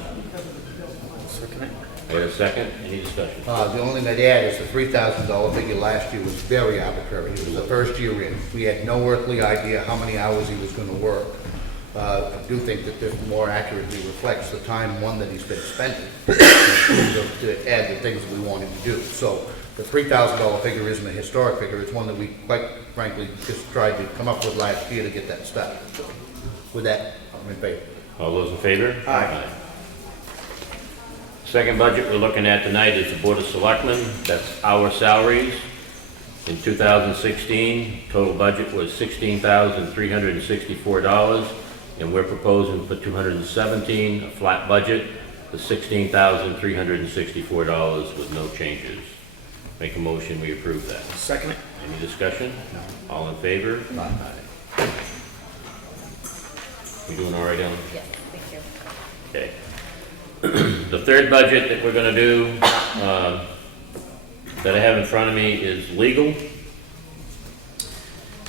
I got a second, any discussion? The only thing I'd add is the $3,000 figure last year was very arbitrary. It was the first year in. We had no earthly idea how many hours he was gonna work. I do think that this more accurately reflects the time, one, that he's been spending to add the things that we want him to do. So the $3,000 figure isn't a historic figure, it's one that we quite frankly just tried to come up with last year to get that started. So with that, I'm in favor. All those in favor? Aye. Second budget we're looking at tonight is the Board of Selectmen. That's our salaries. In 2016, total budget was $16,364, and we're proposing for 2017, a flat budget, the $16,364 with no changes. Make a motion, we approve that. Second. Any discussion? No. All in favor? Aye. We doing all right, Ellen? Yes, thank you. Okay. The third budget that we're gonna do, that I have in front of me is legal.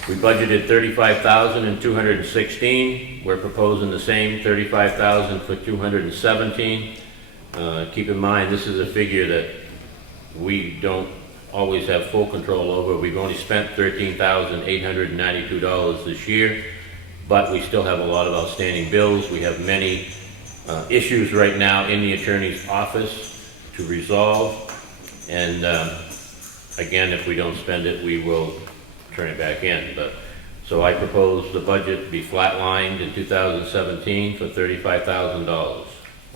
We budgeted $35,216. We're proposing the same $35,000 for 2017. Keep in mind, this is a figure that we don't always have full control over. We've only spent $13,892 this year, but we still have a lot of outstanding bills. We have many issues right now in the attorney's office to resolve. And again, if we don't spend it, we will turn it back in. But so I propose the budget be flatlined in 2017 for $35,000. I'll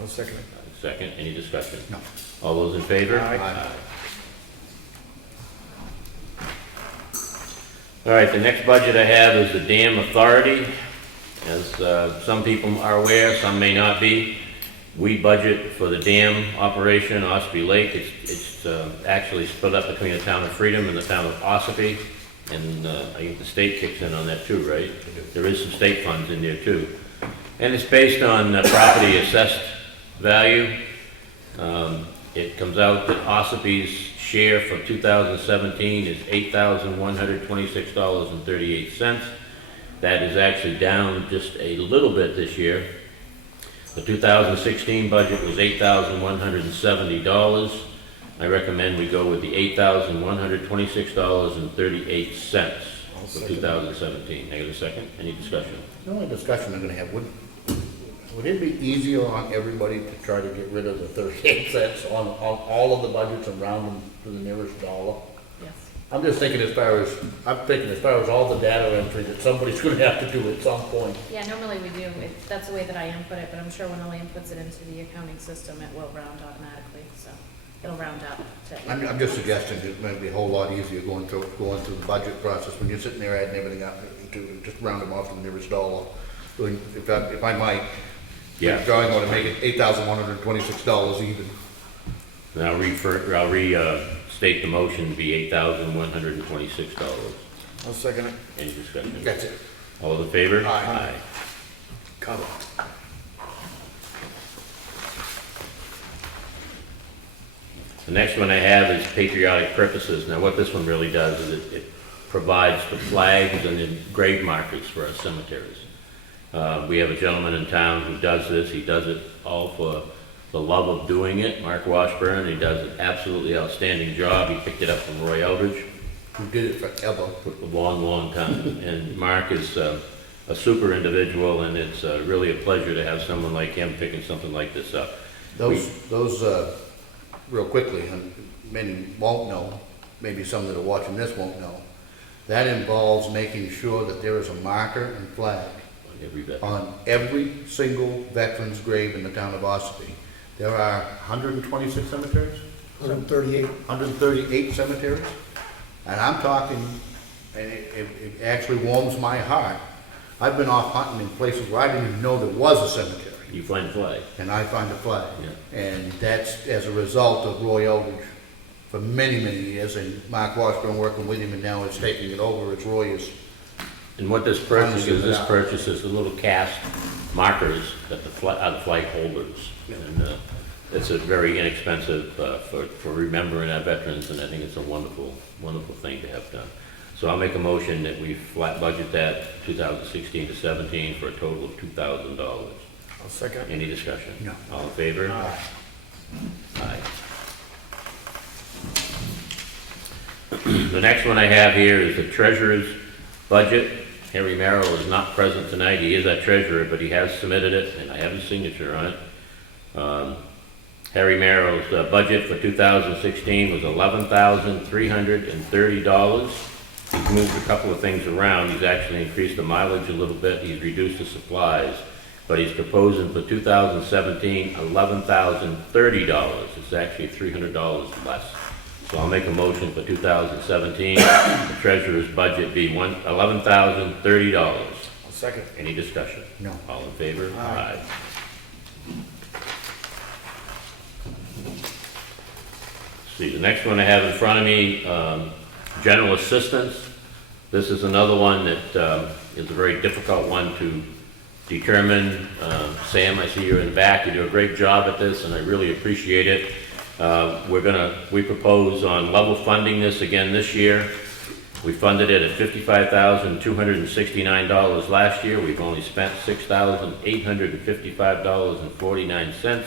second it. Second, any discussion? No. All those in favor? Aye. All right, the next budget I have is the Dam Authority. As some people are aware, some may not be, we budget for the dam operation, Ossipee Lake. It's actually split up between the town of Freedom and the town of Ossipee. And I think the state kicks in on that too, right? There is some state funds in there too. And it's based on property assessed value. It comes out that Ossipee's share for 2017 is $8,126.38. That is actually down just a little bit this year. The 2016 budget was $8,170. I recommend we go with the $8,126.38 for 2017. I got a second? Any discussion? The only discussion I'm gonna have, would it be easier on everybody to try to get rid of the 38 cents on all of the budgets and round them to the nearest dollar? Yes. I'm just thinking as far as all the data entry that somebody's gonna have to do at some point. Yeah, normally we do. That's the way that I input it, but I'm sure when Elaine puts it into the accounting system, it will round automatically, so it'll round up to. I'm just suggesting it might be a whole lot easier going through the budget process when you're sitting there adding everything up to just round them off to the nearest dollar. If I might, Yeah. drawing on to make it $8,126 even. And I'll restate the motion to be $8,126. I'll second it. Any discussion? That's it. All in favor? Aye. Cover. The next one I have is patriotic purposes. Now, what this one really does is it provides the flags and the grave markers for our cemeteries. We have a gentleman in town who does this. He does it all for the love of doing it, Mark Washburn. He does an absolutely outstanding job. He picked it up from Roy Eldridge. Who did it forever. For a long, long time. And Mark is a super individual, and it's really a pleasure to have someone like him picking something like this up. Those real quickly, and many won't know, maybe some that are watching this won't know, that involves making sure that there is a marker and flag on every single veteran's grave in the town of Ossipee. There are 126 cemeteries? 138. 138 cemeteries? And I'm talking, and it actually warms my heart. I've been off hunting in places where I didn't even know there was a cemetery. You find a flag. And I find a flag. Yeah. And that's as a result of Roy Eldridge for many, many years, and Mark Washburn working with him, and now it's taking it over as Roy is. And what this purchase is the little cast markers that the flag holders. And it's a very inexpensive for remembering our veterans, and I think it's a wonderful, wonderful thing to have done. So I'll make a motion that we flat budget that 2016 to 17 for a total of $2,000. I'll second. Any discussion? No. All in favor? Aye. Aye. The next one I have here is the treasurer's budget. Harry Merrill is not present tonight. He is our treasurer, but he has submitted it, and I have his signature on it. Harry Merrill's budget for 2016 was $11,330. He's moved a couple of things around. He's actually increased the mileage a little bit. He's reduced the supplies. But he's proposing for 2017, $11,030. It's actually $300 less. So I'll make a motion for 2017, the treasurer's budget be $11,030. I'll second. Any discussion? No. All in favor? Aye. See, the next one I have in front of me, general assistance. This is another one that is a very difficult one to determine. Sam, I see you're in the back. You do a great job at this, and I really appreciate it. We propose on level funding this again this year. We funded it at $55,269 last year. We've only spent $6,855.49.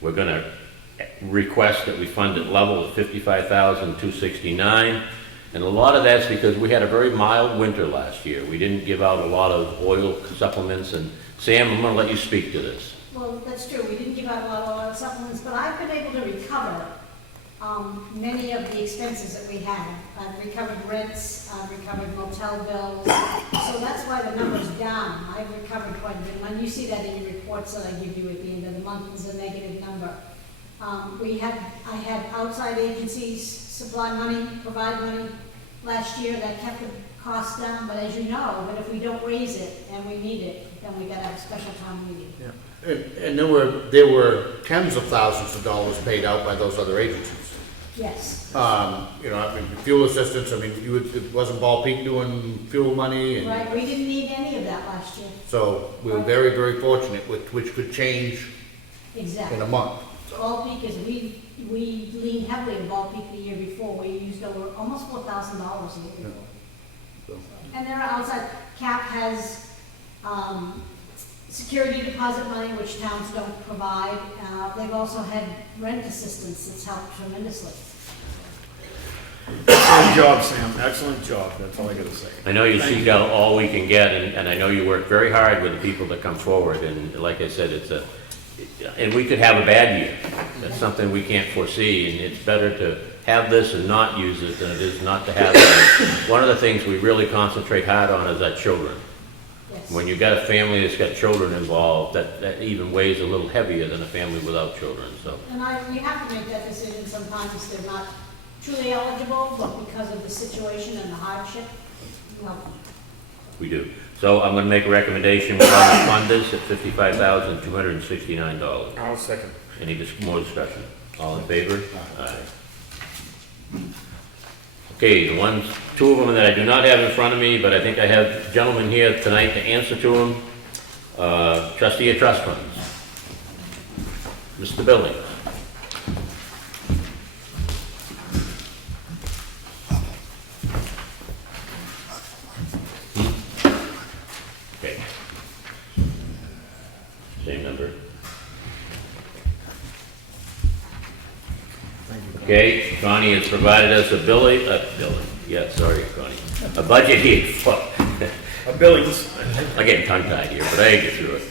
We're going to request that we fund it level at $55,269. And a lot of that's because we had a very mild winter last year. We didn't give out a lot of oil supplements. And Sam, I'm going to let you speak to this. Well, that's true. We didn't give out a lot of oil supplements, but I've been able to recover many of the expenses that we had. I've recovered rents, I've recovered motel bills, so that's why the number's down. I've recovered quite a bit. When you see that in your reports that I give you at the end of the month, is a negative number. I had outside agencies supply money, provide money last year that kept the cost down, but as you know, but if we don't raise it and we need it, then we gotta have a special town meeting. Yeah. And there were tens of thousands of dollars paid out by those other agencies. Yes. Fuel assistance, it wasn't Ball Peak doing fuel money. And Right, we didn't need any of that last year. so we were very, very fortunate, which could change Exactly. in a month. Ball Peak is, we leaned heavily on Ball Peak the year before. We used over almost $4,000 a year before. So- And there are outside, CAP has security deposit money, which towns don't provide. They've also had rent assistance that's helped tremendously. Excellent job, Sam. Excellent job. That's all I gotta say. I know you Thank seek out all we can get, and I know you work very hard with the people that come forward, and like I said, and we could have a bad year. That's something we can't foresee, and it's better to have this and not use it than it is not to have it. One of the things we really concentrate hard on is our children. Yes. When you've got a family that's got children involved, that even weighs a little heavier than a family without children, so. And we have to make that decision sometimes if they're not truly eligible, but because of the situation and the hardship, no. We do. So I'm gonna make a recommendation, we're gonna fund this at $55,269. I'll second. Any more discussion? All in favor? Aye. Okay, two of them that I do not have in front of me, but I think I have gentlemen here tonight to answer to them. Trustee of trust funds. Mr. Billings. Okay. Same number. Okay, Connie has provided us a budget here for, Billings. I'm getting tongue-tied here, but I can get through it.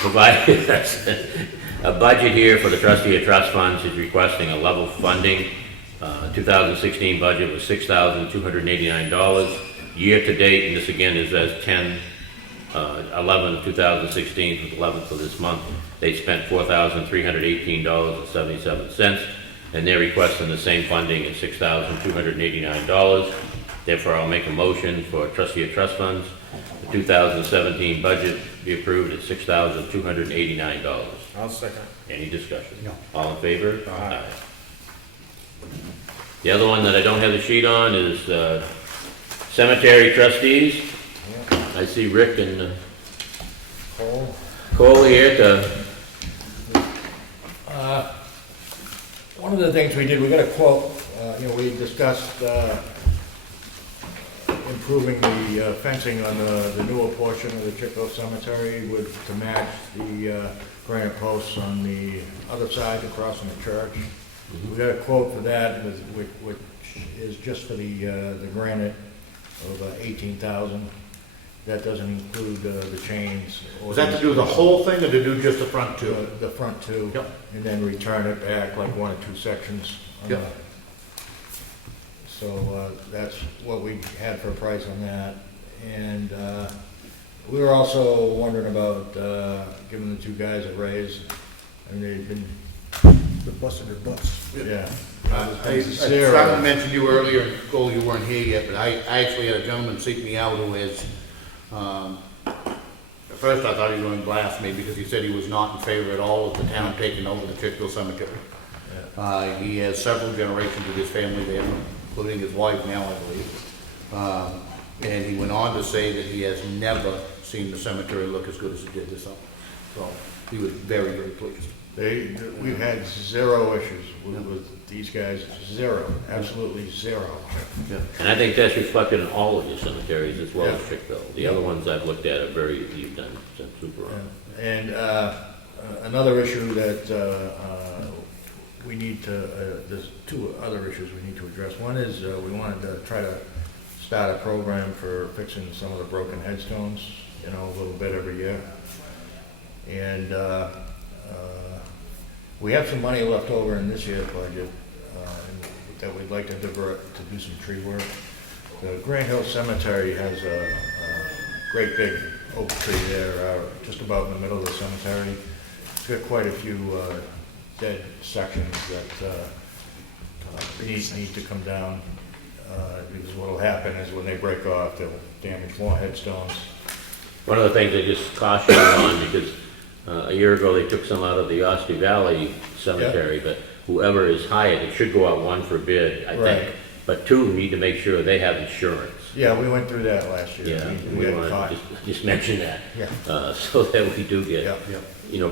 Provided us a budget here for the trustee of trust funds is requesting a level funding. 2016 budget was $6,289. Year to date, and this again is as 10/11/2016, the 11th of this month, they spent $4,318.77, and they're requesting the same funding at $6,289. Therefore, I'll make a motion for trustee of trust funds. The 2017 budget be approved at $6,289. I'll second. Any discussion? No. All in favor? Aye. The other one that I don't have the sheet on is cemetery trustees. I see Rick and Cole here to... One of the things we did, we got a quote, we discussed improving the fencing on the newer portion of the Chicko Cemetery to match the granite posts on the other side across from the church. We got a quote for that, which is just for the granite of 18,000. That doesn't include the chains. Is that to do the whole thing or to do just the front two? The front two. Yep. And then return it back like 1 or 2 sections. Yep. So that's what we had for a price on that. And we were also wondering about giving the 2 guys a raise. I mean, they've been busting their butts. I Yeah. tried to mention you earlier, Cole, you weren't here yet, but I actually had a gentleman seek me out who is, at first I thought he was going to blast me because he said he was not in favor at all of the town taking over the Chickville Cemetery. He has several generations of his family there, including his wife now, I believe. And he went on to say that he has never seen the cemetery look as good as it did this summer. So he was very, very pleased. We've had 0 issues with these guys, 0, absolutely 0. Yeah. And I think that's reflected in all of your cemeteries as well as Yeah. Chickville. The other ones I've looked at are you've done super on. And another issue that we need to, there's 2 other issues we need to address. One is we wanted to try to start a program for fixing some of the broken headstones, a little bit every year. And we have some money left over in this year's budget that we'd like to divert to do some tree work. The Grant Hill Cemetery has a great big oak tree there, just about in the middle of the cemetery. It's got quite a few dead sections that need to come down. Because what'll happen is when they break off, they'll damage more headstones. One of the things I just caution you on, because a year ago they took some out of the Osti Valley Cemetery, but whoever is hired, it should go out 1 for bid, I Right. think. But 2 need to make sure they have insurance. Yeah, we went through that last year. Yeah, We we got want caught. to just mention that. Yeah. So that we do get,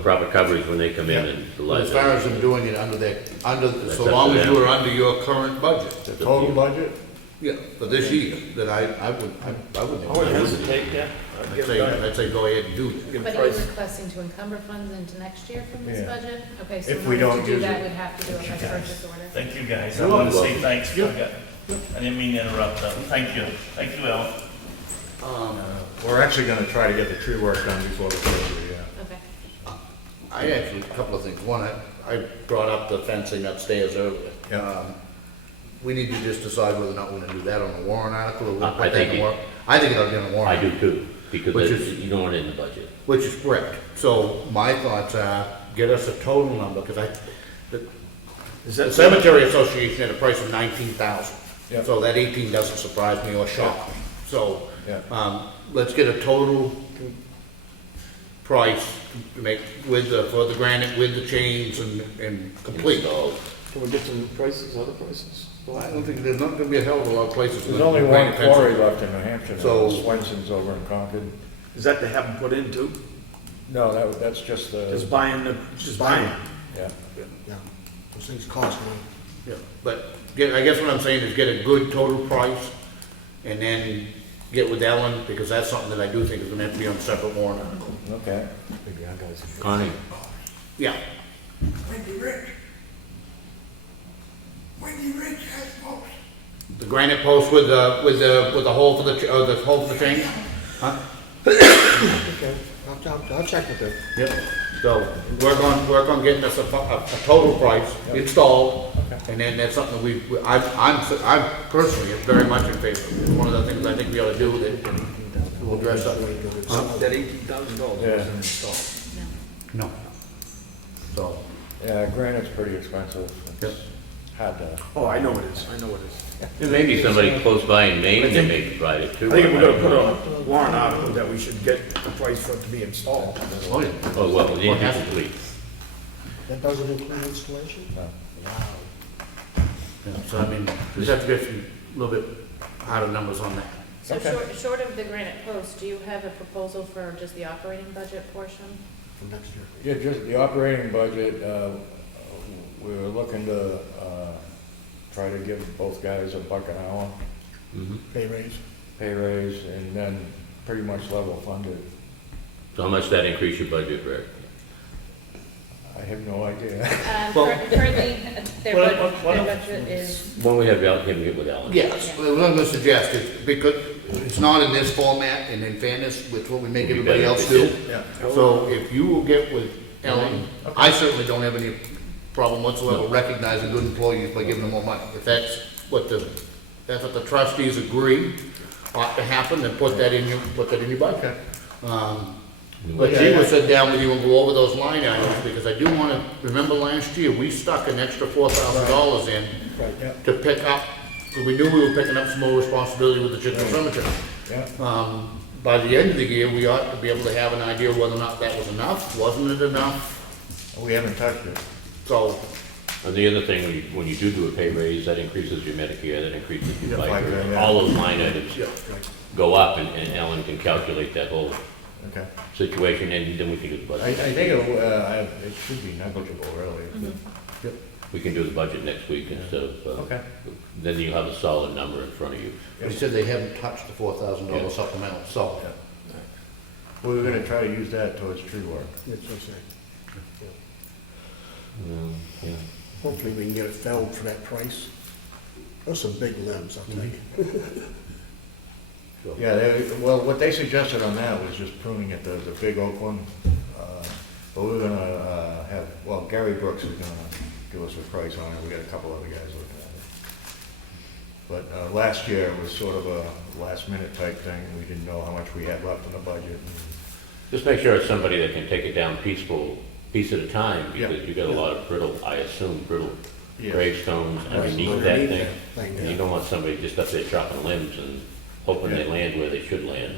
proper coverage when they come in and the But as far as them doing it so long as you are under your current budget. The total budget? Yeah, for this year, that I would. I would hesitate, yeah. I'd say go ahead and do it. But are you requesting to encumber funds into next year from this Yeah. budget? Okay, so If in we order don't to do use that, it. we'd have to do a by purchase order. Thank you, guys. I You're want to say welcome. thanks. Yep. I didn't mean to interrupt them. Thank you. Thank you, Ellen. We're actually gonna try to get the tree work done before the first of the year. Okay. I actually, a couple of things. One, I brought up the fencing upstairs earlier. Yeah. We need to just decide whether or not we're gonna do that on the warrant article or we'll I put that think in the it- warrant. I think it'll be on the warrant. I do too, because Which that's- is- you don't want it in the budget. Which is correct. So my thoughts are, get us a total number, because the Cemetery Association had a price of 19,000. Yep. So that 18 doesn't surprise me or shock me. So, Yeah. let's get a total price to make for the granite with the chains and complete. Can we get some prices, other prices? I don't think, there's not gonna be a hell of a lot of places. There's with only one granite fencing. quarry left in New Hampshire, So- Swenson's over in Concord. Is that to have them put in too? No, that's just the. Just buying. Yeah. Yeah, those things cost money. Yeah, but I guess what I'm saying is get a good total price and then get with Ellen, because that's something that I do think is gonna have to be on a separate warrant article. Okay. Connie? Yeah. Wendy Rich. Wendy Rich has posts. The granite post with the hole for the hole for the chain? Huh? Okay, I'll check with her. Yep. So work on getting us a total price installed, and then that's something I'm personally very much in favor. It's one of the things I think we ought to do that will dress up. That $18,000 Yeah. wasn't installed. No. So. Yeah, granite's pretty expensive. It's hard to. Oh, I know it is, I know it is. There may be somebody close by in Maine that may provide it too. I think if we're gonna put on a warrant article that we should get the price for it to be installed. Oh, yeah. Oh, well, it What has is to complete. That doesn't include installation? No. Yeah, so I mean, we just have to get some little bit harder numbers on that. So short of the granite post, do you have a proposal for just the operating budget portion? For next year. Yeah, just the operating budget, we were looking to try to give both guys $1 an hour. Mhm. Pay raise? pay raise, and then pretty much level funded. So how much did that increase your budget, Rick? I have no idea. Their budget is, When we have Al, can we get with Alan? Yes, what I'm gonna suggest is, because it's not in this format, and in fairness, with what we make It'd be everybody better else if do. it Yeah. So if you will get with Ellen, I certainly don't have any problem whatsoever recognizing good employees by giving them more money. If that's what the trustees agree ought to happen, then put that in your budget. But she will sit down with you and go over those line items, because I do wanna, remember last year, we stuck an extra $4,000 in to pick up, because we knew we were picking up some more responsibility with the Chicken Cemetery. Yeah. By the end of the year, we ought to be able to have an idea whether or not that was enough, wasn't it enough? We haven't touched it. So, And the other thing, when you do a pay raise, that increases your Medicare, that increases your Yeah, FICA. FICA, yeah. All those line items go up, and Ellen can calculate that whole Okay. situation, and then we can do the I budget. think it should be negligible, really. We can do the budget next week instead of, Okay. then you'll have a solid number in front of you. they said they haven't touched the $4,000 Yeah. supplemental, so. We were gonna try to use that towards tree work. Yeah. Hopefully we can get it felled for that price. Those some big limbs, I'll tell you. Yeah, well, what they suggested on that was just pruning it, the big oak one. But we were gonna Gary Brooks is gonna give us a price on it, we got a couple other guys looking at it. But last year was sort of a last minute type thing, we didn't know how much we had left in the budget. Just make sure it's somebody that can take it down piece at a time, Yeah. because you got a lot of brittle Yeah. gravestones underneath Underneath that that thing. thing, And you yeah. don't want somebody just up there chopping limbs and hoping they Yeah. land where they should land.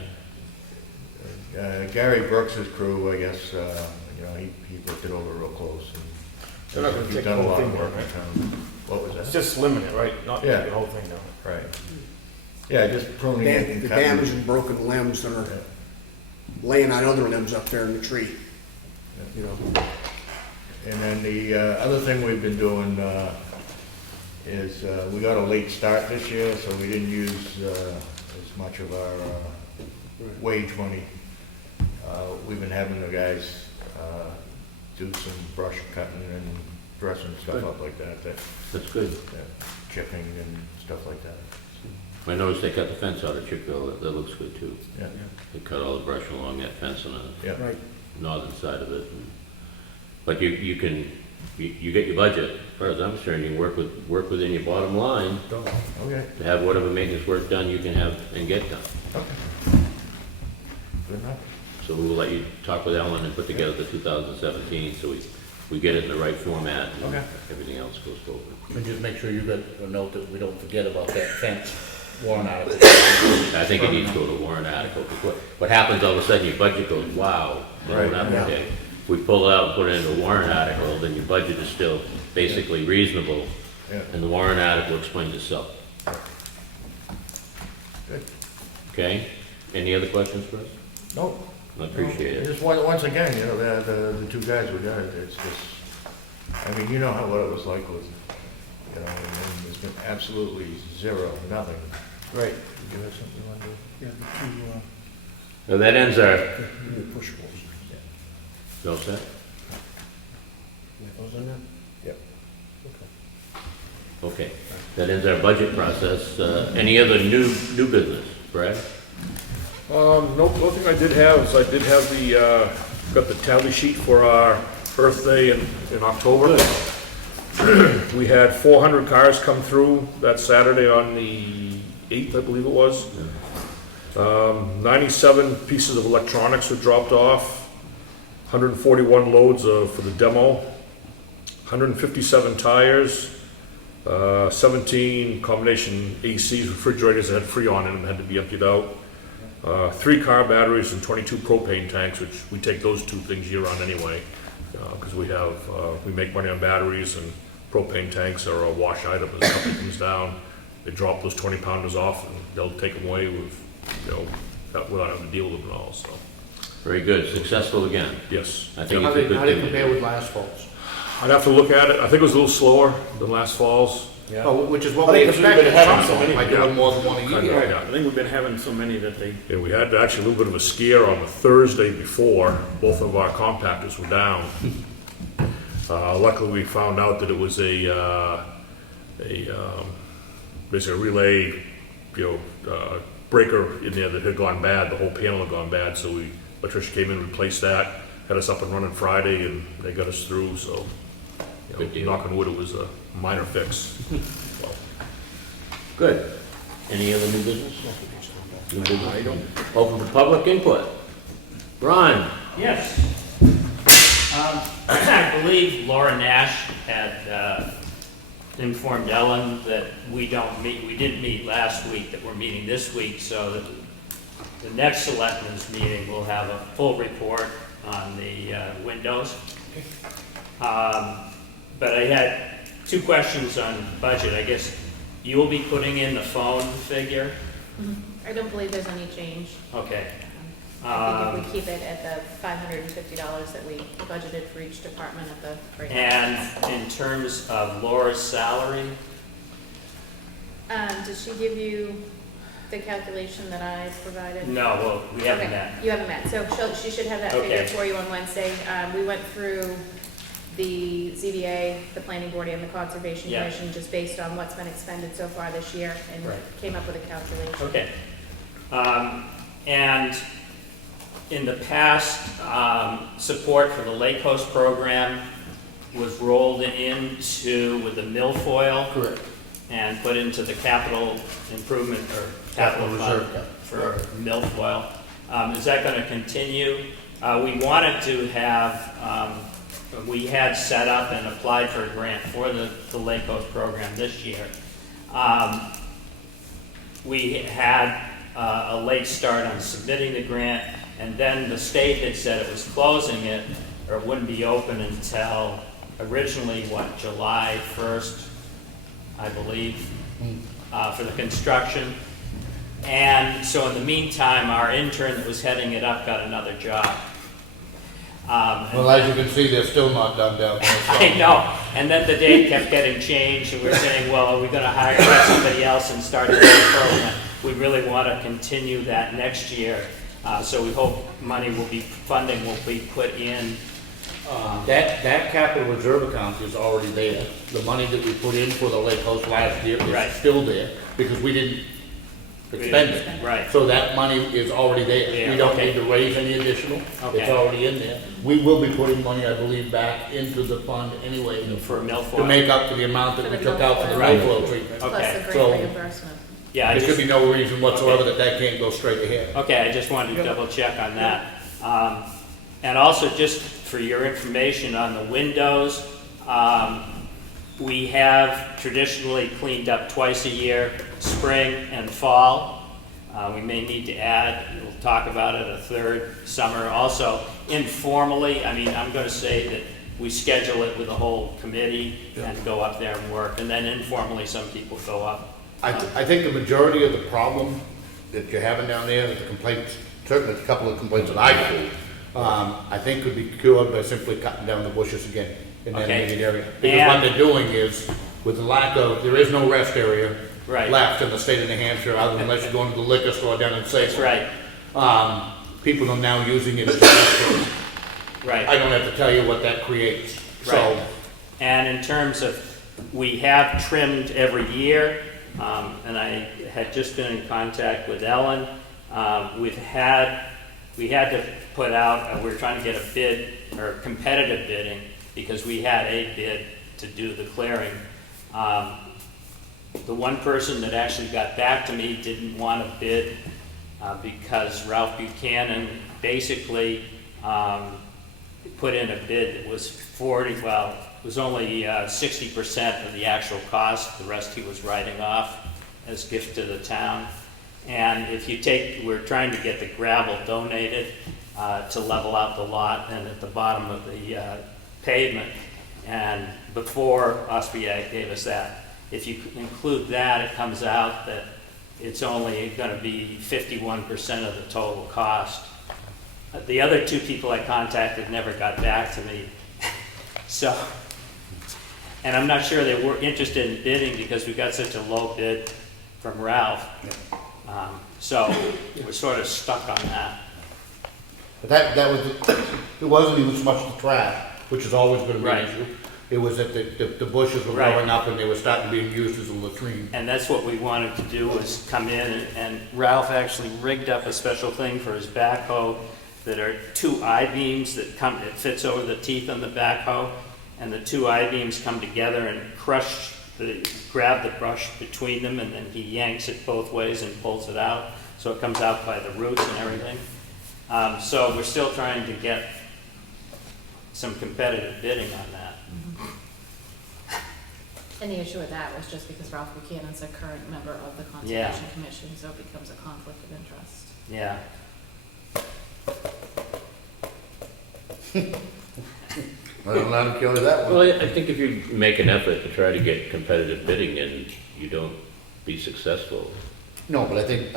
Gary Brooks's crew, I guess, he looked it over real close. They're not gonna He's take done the a whole lot of thing work down. on town. What was that? It's just limited, right? Not Yeah. the whole thing down. Right. Yeah, just pruning it and The cutting. damaged and broken limbs that are laying on other limbs up there in the tree. You know, And then the other thing we've been doing is we got a late start this year, so we didn't use as much of our wage money. We've been having the guys do some brush cutting and dressing stuff up like that, That's good. chipping and stuff like that. I noticed they cut the fence out at Chico, that looks good too. Yeah. They cut all the brush along that fence on Yeah. right. the northern side of it. But you get your budget, as far as I'm concerned, you work within your bottom line Okay. to have whatever maintenance work done you can have and get done. Okay. Good enough. So we will let you talk with Ellen and put together the 2017, so we get it in the right format, and Okay. everything else goes forward. And just make sure you got a note that we don't forget about that fence warrant article. I think it needs to go to warrant article, because what happens, all of a sudden, your budget goes, wow. you know, Right, not yeah. okay. If we pull it out and put it into a warrant article, then your budget is still basically reasonable, Yeah. and the warrant article explains itself. Good. Okay? Any other questions for us? No. I appreciate it. Just once again, the two guys we got, it's just, I mean, you know what it was like with, and there's been absolutely zero, nothing. Right. You have something you want to do? Yeah, the So that ends our, two push holes. you all set? Those in there? Yep. Okay, that ends our budget process. Any other new business, Brad? Nope, the only thing I did have is got the tally sheet for our Earth Day in October. We had 400 cars come through that Saturday on the 8th, I believe it was. 97 pieces of electronics were dropped off, 141 loads for the demo, 157 tires, 17 combination ACs, refrigerators that had Freon in them had to be emptied out. 3 car batteries and 22 propane tanks, which we take those two things year round anyway, because we make money on batteries, and propane tanks are a wash item. As the company comes down, they drop those 20-pounders off, and they'll take them away with, without having to deal with them at all. So, Very good, successful again. yes, I think How it's a do good they thing. compare with last fall's? I'd have to look at it. I think it was a little slower than last fall's. Yeah. Oh, which is what I we think expected we've been having at so some point, many, by doing more than one a Kind year. of, yeah. I think we've been having so many that they, Yeah, we had actually a little bit of a scare on the Thursday before. Both of our compactors were down. Luckily, we found out that it was basically a relay, breaker in there that had gone bad. The whole panel had gone bad, so electrician came in and replaced that, had us up and running Friday, and they got us through, so, Good deal. knock on wood, it was a minor fix. So, Good. Any other new business? New business? I don't. Open for public input. Ron? Yes. I believe Laura Nash had informed Ellen that we didn't meet last week, that we're meeting this week, so that the next selectmen's meeting will have a full report on the windows. But I had two questions on budget. I guess you will be putting in the phone figure? I don't believe there's any change. Okay. I think if we keep it at the $550 that we budgeted for each department at the rate. And in terms of Laura's salary, Did she give you the calculation that I provided? no, well, we haven't Okay, met. you haven't met, so she should have that figure Okay. for you on Wednesday. We went through the ZBA, the planning board, and the conservation Yeah. commission, just based on what's been expended so far this year, and Right. came up with a calculation. Okay. And in the past, support for the Lake Coast program was rolled into with the milfoil. Correct. And put into the capital improvement or capital Capital fund reserve. for milfoil. Is that gonna continue? We wanted to have, we had set up and applied for a grant for the Lake Coast program this year. We had a late start on submitting the grant, and then the state had said it was closing it, or it wouldn't be open until originally, July 1st, I believe, for the construction. And so in the meantime, our intern that was heading it up got another job. Well, as you can see, they're still not done down there. so- I know, and then the date kept getting changed, and we were saying, well, are we gonna hire somebody else and start a new program? We really wanna continue that next year, so we hope funding will be put in. That capital reserve account is already there. The money that we put in for the Lake Coast last year Right. is still there, because we didn't expend it. Right. So that money is already there. Yeah, We don't okay. need to raise any additional. It's Okay. already in there. We will be putting money, I believe, back into the fund anyway For to milfoil. make up for the amount that For we the took out for the milfoil. milfoil treatment. Plus Okay. the grant So- reimbursement. Yeah, There could be no reason whatsoever that can't go straight ahead. Okay, I just wanted to double check on that. And also, just for your information on the windows, we have traditionally cleaned up twice a year, spring and fall. We may need to add, we'll talk about it, a third summer. Also, informally, I'm going to say that we schedule it with a whole committee and go up there and work. And then informally, some people go up. I think the majority of the problem that you're having down there, the complaints, certainly a couple of complaints that I feel, I think could be cured by simply cutting down the bushes again in that Okay. immediate area. Because what they're doing is, with the lack of, there is no rest area Right. left in the state of New Hampshire, other than unless you're going to the liquor store down in Salem. That's right. People are now using it as a restroom. Right. I don't have to tell you what that creates. Right. So, And in terms of, we have trimmed every year, and I had just been in contact with Ellen. We had to put out, we were trying to get a bid, or competitive bidding, because we had a bid to do the clearing. The one person that actually got back to me didn't want to bid because Ralph Buchanan basically put in a bid that was it was only 60% of the actual cost. The rest he was writing off as gift to the town. And if you we're trying to get the gravel donated to level out the lot and at the bottom of the pavement. And before OSBA gave us that, if you include that, it comes out that it's only going to be 51% of the total cost. The other two people I contacted never got back to me. So And I'm not sure they were interested in bidding because we got such a low bid from Ralph. So we're sort of stuck on that. But that was, it wasn't even so much the trash, which is always gonna be Right. an issue. It was that the bushes were Right. growing up and they were starting to be used as a latrine. And that's what we wanted to do, was come in, and Ralph actually rigged up a special thing for his backhoe that are two I-beams that come, it fits over the teeth on the backhoe, and the two I-beams come together and grab the brush between them, and then he yanks it both ways and pulls it out, so it comes out by the roots and everything. So we're still trying to get some competitive bidding on that. And the issue with that was just because Ralph Buchanan's a current member of the Yeah. Conservation Commission, so it becomes a conflict of interest. Yeah. Well, let him kill that one. Well, I think if you make an effort to try to get competitive bidding and you don't be successful, No, but I think,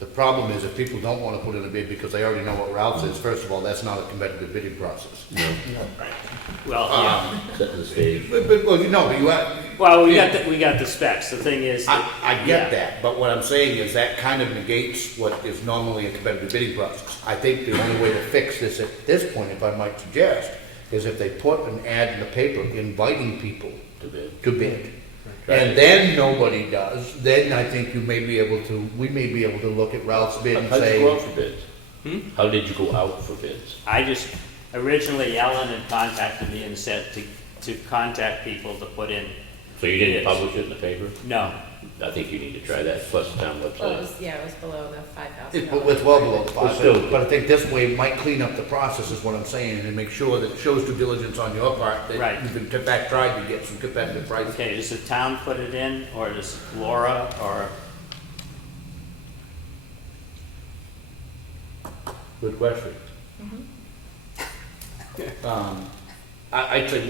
the problem is if people don't wanna put in a bid because they already know what Ralph says, first of all, that's not a competitive bidding process. you know, Well, yeah. setting the stage. Well, you know, but you have. Well, we got the specs. The thing is, I yeah. get that, but what I'm saying is that kind of negates what is normally a competitive bidding process. I think the only way to fix this at this point, if I might suggest, is if they put an ad in the paper inviting people to bid. And then nobody does, then I think we may be able to look at Ralph's bid and How did say. you go out for bids? How did you go out for bids? Originally Ellen had contacted me and said to contact people to put in. So you didn't bids. publish it in the paper? No. I think you need to try that, plus the town Well, website. it was below the $5,000. It's well below the But five, still- but I think this way might clean up the process is what I'm saying, and make sure that it shows due diligence on your part, Right. that you've been tried to get some competitive prices. Okay, does the town put it in, or does Laura, or? Good question. I'd say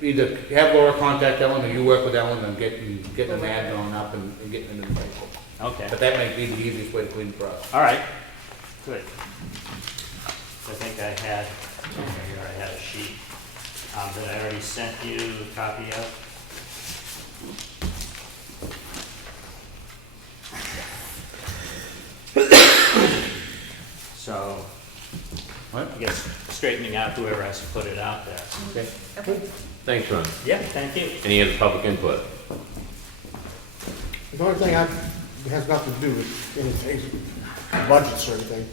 either have Laura contact Ellen, or you work with Ellen and getting an ad drawn up and getting it in the paper. Okay. But that might be the easiest way to clean the process. All right, good. I think I had a sheet that I already sent you a copy of. So, I guess straightening out whoever has to put it out there. Okay. Okay. Thanks, Ron. Yeah, thank you. Any other public input? The only thing has nothing to do with anything, budgets or anything.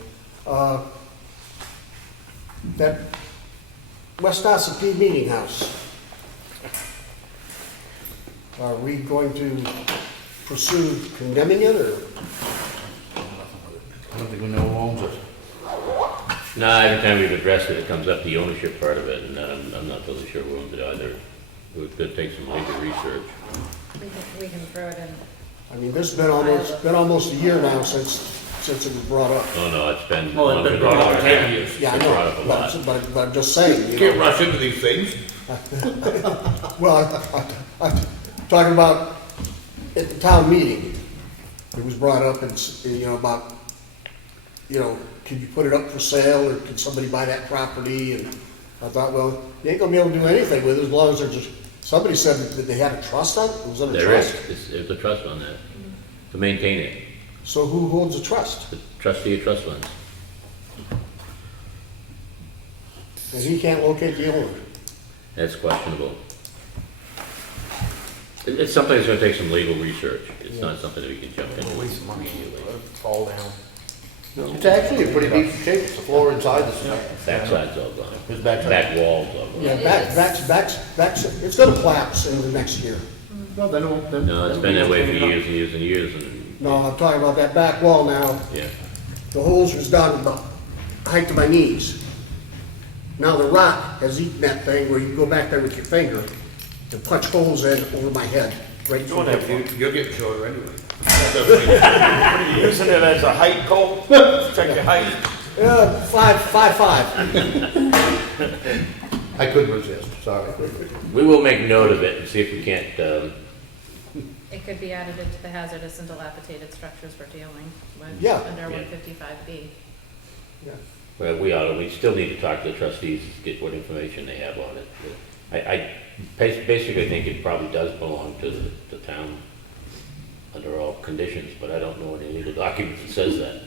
That West Ossipee Meeting House. Are we going to pursue condemning it, or? I don't think we know who owns it. No, every time we've addressed it, it comes up the ownership part of it, and I'm not totally sure who owns it either. It could take some legal research. We can throw it in. I mean, this has been almost a year now since it was brought up. Oh, no, it's been. Oh, it's been brought up longer 10 than that. years. It's Yeah, I been brought up a know, lot. but I'm just saying. You you can't know. rush into these things. Well, I'm talking about at the town meeting, it was brought up and, about, could you put it up for sale, or could somebody buy that property? And I thought, well, you ain't gonna be able to do anything with it as long as there's just, somebody said that they had a trust on it, it was under There is, trust. there's a trust on that, to maintain it. So who holds the trust? The trustee of trust funds. And he can't locate the owner. That's questionable. It's something that's gonna take some legal research. It's not something that we can jump into. Waste of money, fall down. It's actually a pretty decent shape, it's the floor inside the cement. Backside's all gone. His backside. Back walls all gone. Yeah, backs, it's gonna collapse in the next year. No, they don't. No, it's been that way for years and years and years, and, No, I'm talking about that back wall now. yeah. The holes was down about height to my knees. Now the rock has eaten that thing where you can go back there with your finger and punch holes in over my head, right through that wall. You're getting shorter anyway. Using it as a height goal, check your height. Yeah, 5'5". I couldn't resist, sorry. We will make note of it and see if we can't, It could be added into the hazardous and dilapidated structures we're dealing with. Yeah. Under Yeah. 155B. well, we still need to talk to the trustees, to get what information they have on it. Basically think it probably does belong to the town under all conditions, but I don't know any legal document that says that.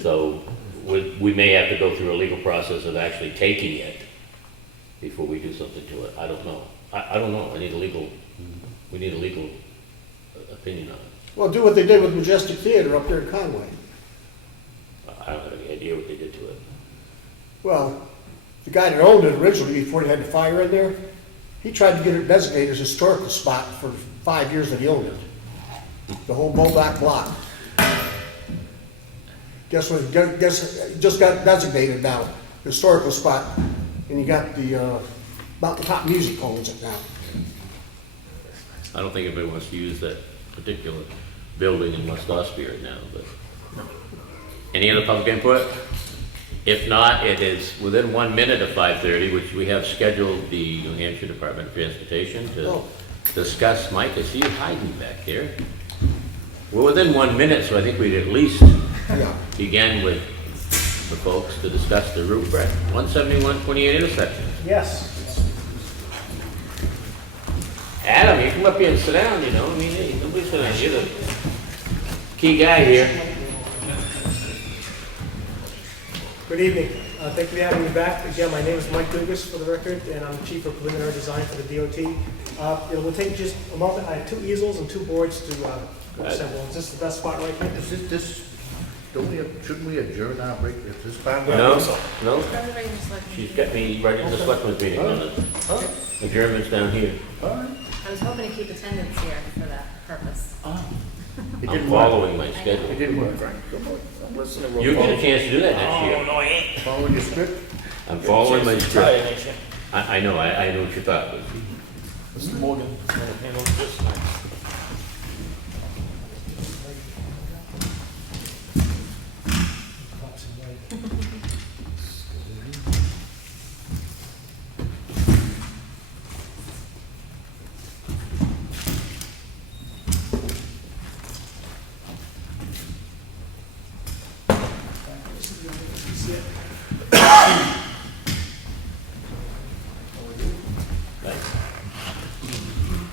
So we may have to go through a legal process of actually taking it before we do something to it. I don't know. I don't know. We need a legal opinion on it. Well, do what they did with Majestic Theater up there in Conway. I don't have any idea what they did to it. Well, the guy that owned it originally, before they had the fire in there, he tried to get it designated as a historical spot for 5 years that he owned it. The whole Boback block. Guess what, it just got designated now, historical spot, and you got the mountaintop music owns it now. I don't think anybody wants to use that particular building in West Ospey right now, but. Any other public input? If not, it is within 1 minute of 5:30, which we have scheduled the New Hampshire Department of Transportation to discuss. Mike, I see you hiding back there. We're within 1 minute, so I think we'd at least begin with the folks to discuss the route breadth. 171-28 intersection. Yes. Adam, you come up here and sit down, you know. I mean, hey, nobody's gonna, you're the key guy here. Good evening. Thank you for having me back. Again, my name is Mike Dugas, for the record, and I'm Chief of Preliminary Design for the DOT. It will take just a moment. I have 2 easels and 2 boards to assemble. Is this the best spot right here? Shouldn't we adjourn our break at this time? No. She's got me right in the selectmen's meeting on it. The German's down here. I was hoping to keep attendance here for that purpose. I'm following my schedule. It didn't work, Frank. I'm listening. You get a chance to do that next year. No, I ain't. Following your script? I'm following my script. I know, I know what you thought. Mr. Morgan, gonna handle this next.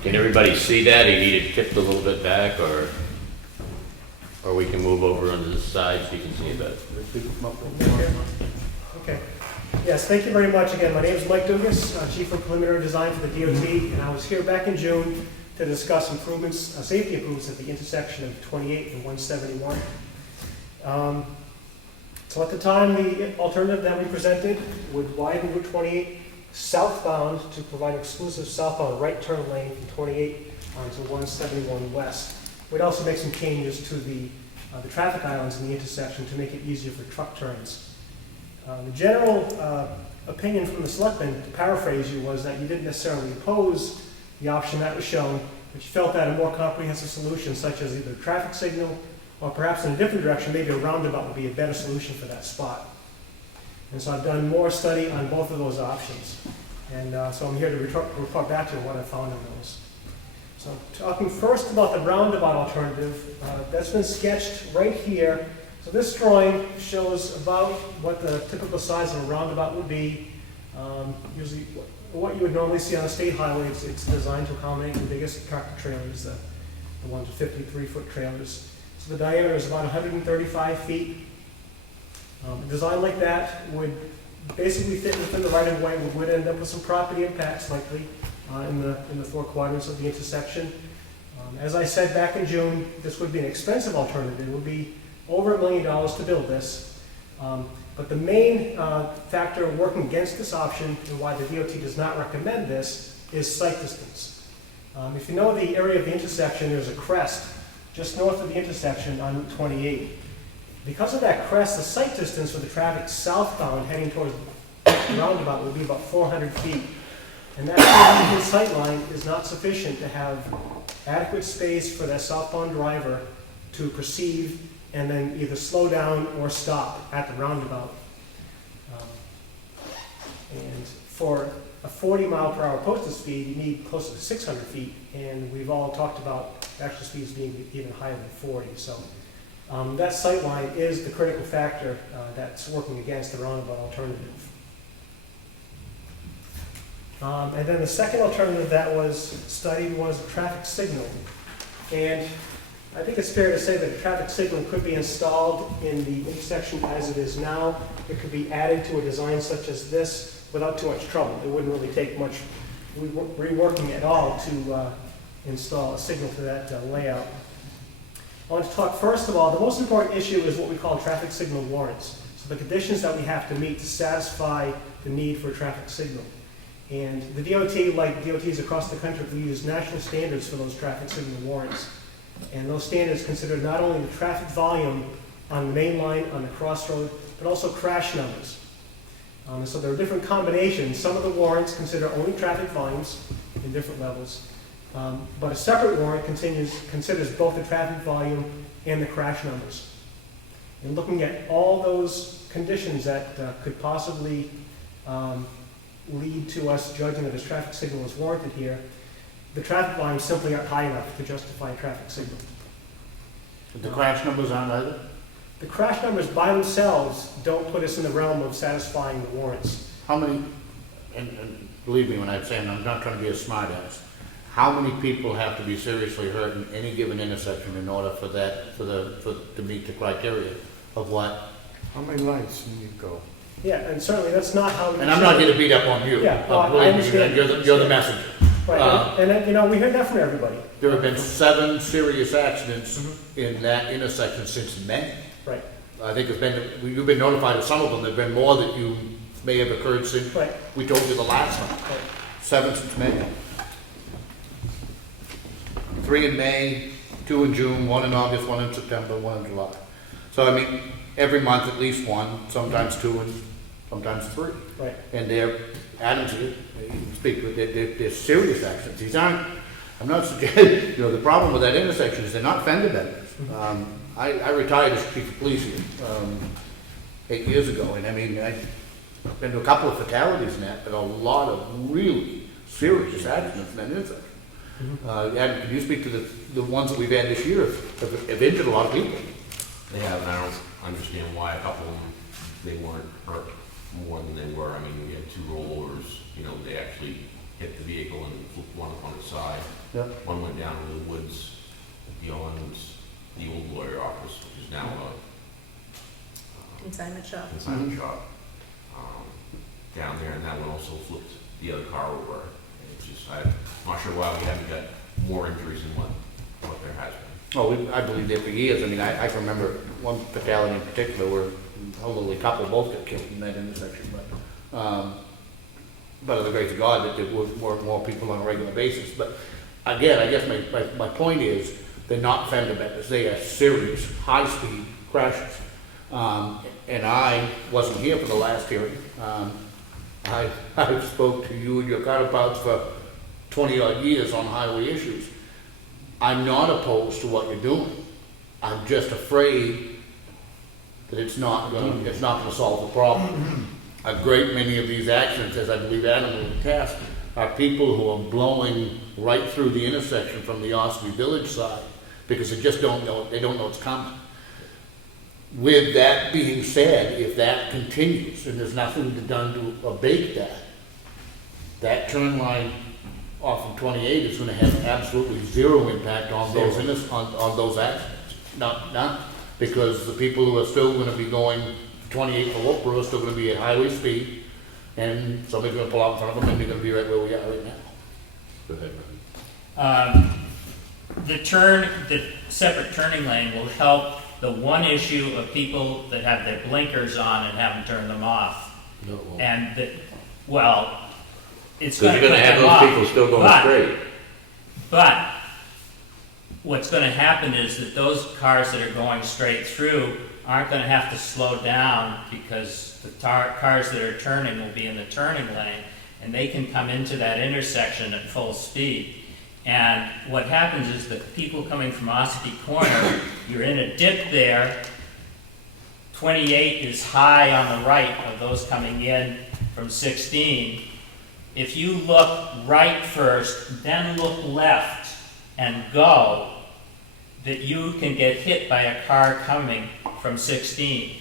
Can everybody see that? You need it tipped a little bit back, or we can move over on this side so you can see it better. Okay. Yes, thank you very much again. My name is Mike Dugas, Chief of Preliminary Design for the DOT, and I was here back in June to discuss improvements, safety improvements at the intersection of 28 and 171. So at the time, the alternative that we presented would widen Route 28 southbound to provide exclusive southbound right turn lane from 28 onto 171 west. We'd also make some changes to the traffic islands in the intersection to make it easier for truck turns. The general opinion from the selectmen, to paraphrase you, was that you didn't necessarily oppose the option that was shown, but you felt that a more comprehensive solution, such as either a traffic signal or perhaps in a different direction, maybe a roundabout would be a better solution for that spot. And so I've done more study on both of those options. And so I'm here to report back to you what I found in those. So talking first about the roundabout alternative, that's been sketched right here. So this drawing shows about what the typical size of a roundabout would be. Usually what you would normally see on a state highway, it's designed to accommodate the biggest tractor trailers, the ones with 53-foot trailers. So the diameter is about 135 feet. A design like that would basically fit within the right-of-way. We would end up with some property impacts likely in the 4 quadrants of the intersection. As I said back in June, this would be an expensive alternative. It would be over $1 million to build this. But the main factor working against this option and why the DOT does not recommend this is sight distance. If you know the area of the intersection, there's a crest just north of the intersection on Route 28. Because of that crest, the sight distance for the traffic southbound heading towards the roundabout would be about 400 feet. And that sight line is not sufficient to have adequate space for that southbound driver to perceive and then either slow down or stop at the roundabout. And for a 40-mile-per-hour posted speed, you need close to 600 feet, and we've all talked about actual speeds being even higher than 40. So that sight line is the critical factor that's working against the roundabout alternative. And then the second alternative that was studied was a traffic signal. And I think it's fair to say that a traffic signal could be installed in the intersection as it is now. It could be added to a design such as this without too much trouble. It wouldn't really take much reworking at all to install a signal to that layout. I want to talk first of all, the most important issue is what we call traffic signal warrants. So the conditions that we have to meet to satisfy the need for a traffic signal. And the DOT, like DOTs across the country, we use national standards for those traffic signal warrants. And those standards consider not only the traffic volume on the main line, on the crossroad, but also crash numbers. So there are different combinations. Some of the warrants consider only traffic volumes in different levels. But a separate warrant considers both the traffic volume and the crash numbers. And looking at all those conditions that could possibly lead to us judging that this traffic signal is warranted here, the traffic volumes simply aren't high enough to justify a traffic signal. The crash numbers aren't either? The crash numbers by themselves don't put us in the realm of satisfying the warrants. How many, and believe me when I'm saying I'm not trying to be a smart ass, how many people have to be seriously hurt in any given intersection in order for that, to meet the criteria of what? How many lights can you go? Yeah, and certainly that's not how we... And I'm not here to beat up on you. Yeah, Believe me, I understand. You're the messenger. Right, and you know, we heard that from everybody. There have been 7 serious accidents in that intersection since May. Right. I think you've been notified of some of them. There've been more that you may have occurred since we told you the last one. 7 since May. 3 in May, 2 in June, 1 in August, 1 in September, 1 in July. So I mean, every month at least 1, sometimes 2, and sometimes 3. Right. And they're, Adam's here, speak with, they're serious accidents. These aren't, I'm not suggesting, the problem with that intersection is they're not fender benders. I retired as chief of police here 8 years ago, and I mean, I've been to a couple of fatalities in that, but a lot of really serious accidents in that intersection. Adam, can you speak to the ones that we've had this year have injured a lot of people? They have, and I don't understand why a couple of them, they weren't hurt more than they were. I mean, we had 2 rollovers, they actually hit the vehicle and flipped one up on its side. Yep. One went down into the woods beyond the old lawyer office, which is now a Consignment shop. consignment shop down there, and that one also flipped the other car over. And it's just, I'm not sure why we haven't got more injuries than what there has been. Oh, I believe that for years. I mean, I can remember one fatality in particular where a elderly couple both got killed in that intersection. But of the grace of God that there were more people on a regular basis. But again, I guess my point is they're not fender benders. They are serious, high-speed crashes. And I wasn't here for the last hearing. I spoke to you and your counterparts for 20-odd years on highway issues. I'm not opposed to what you're doing. I'm just afraid that it's not going to solve the problem. A great many of these accidents, as I believe Adam will attest, are people who are blowing right through the intersection from the Ospey Village side because they just don't know it's coming. With that being said, if that continues and there's nothing done to abate that turn line off of 28 is going to have absolutely zero impact on those on those accidents. Not because the people who are still going to be going 28 for Wolfboro are still going to be at highway speed, and somebody's going to pull out in front of them, and they're going to be right where we are right now. Go ahead, Brian. The separate turning lane will help the one issue of people that have their blinkers on and haven't turned them off. No, it won't. And it's Because you're going to have those people still going straight. But what's going to happen is that those cars that are going straight through aren't going to have to slow down because the cars that are turning will be in the turning lane, and they can come into that intersection at full speed. And what happens is that people coming from Ospey Corner, you're in a dip there. 28 is high on the right of those coming in from 16. If you look right first, then look left and go, that you can get hit by a car coming from 16.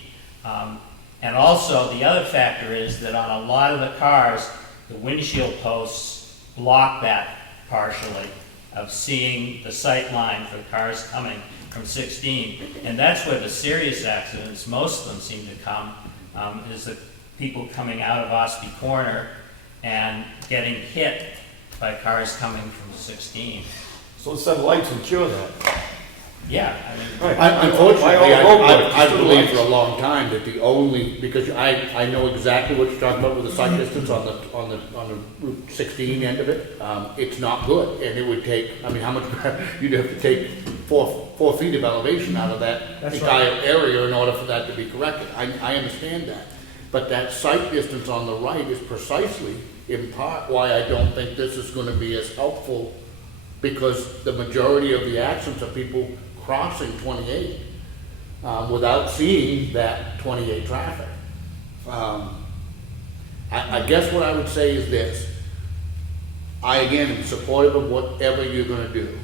And also, the other factor is that on a lot of the cars, the windshield posts block that partially of seeing the sight line for cars coming from 16. And that's where the serious accidents, most of them seem to come, is the people coming out of Ospey Corner and getting hit by cars coming from 16. So a set of lights would cure that. Yeah, I mean. Unfortunately, I've I've believed for a long time that the only, because I know exactly what you're talking about with the sight distance on the Route 16 end of it. It's not good, and it would take, I mean, how much, you'd have to take 4 feet of elevation out of that That's entire right. area in order for that to be corrected. I understand that. But that sight distance on the right is precisely, in part, why I don't think this is gonna be as helpful, because the majority of the accidents are people crossing 28 without seeing that 28 traffic. I guess what I would say is this. I, again, am supportive of whatever you're gonna do.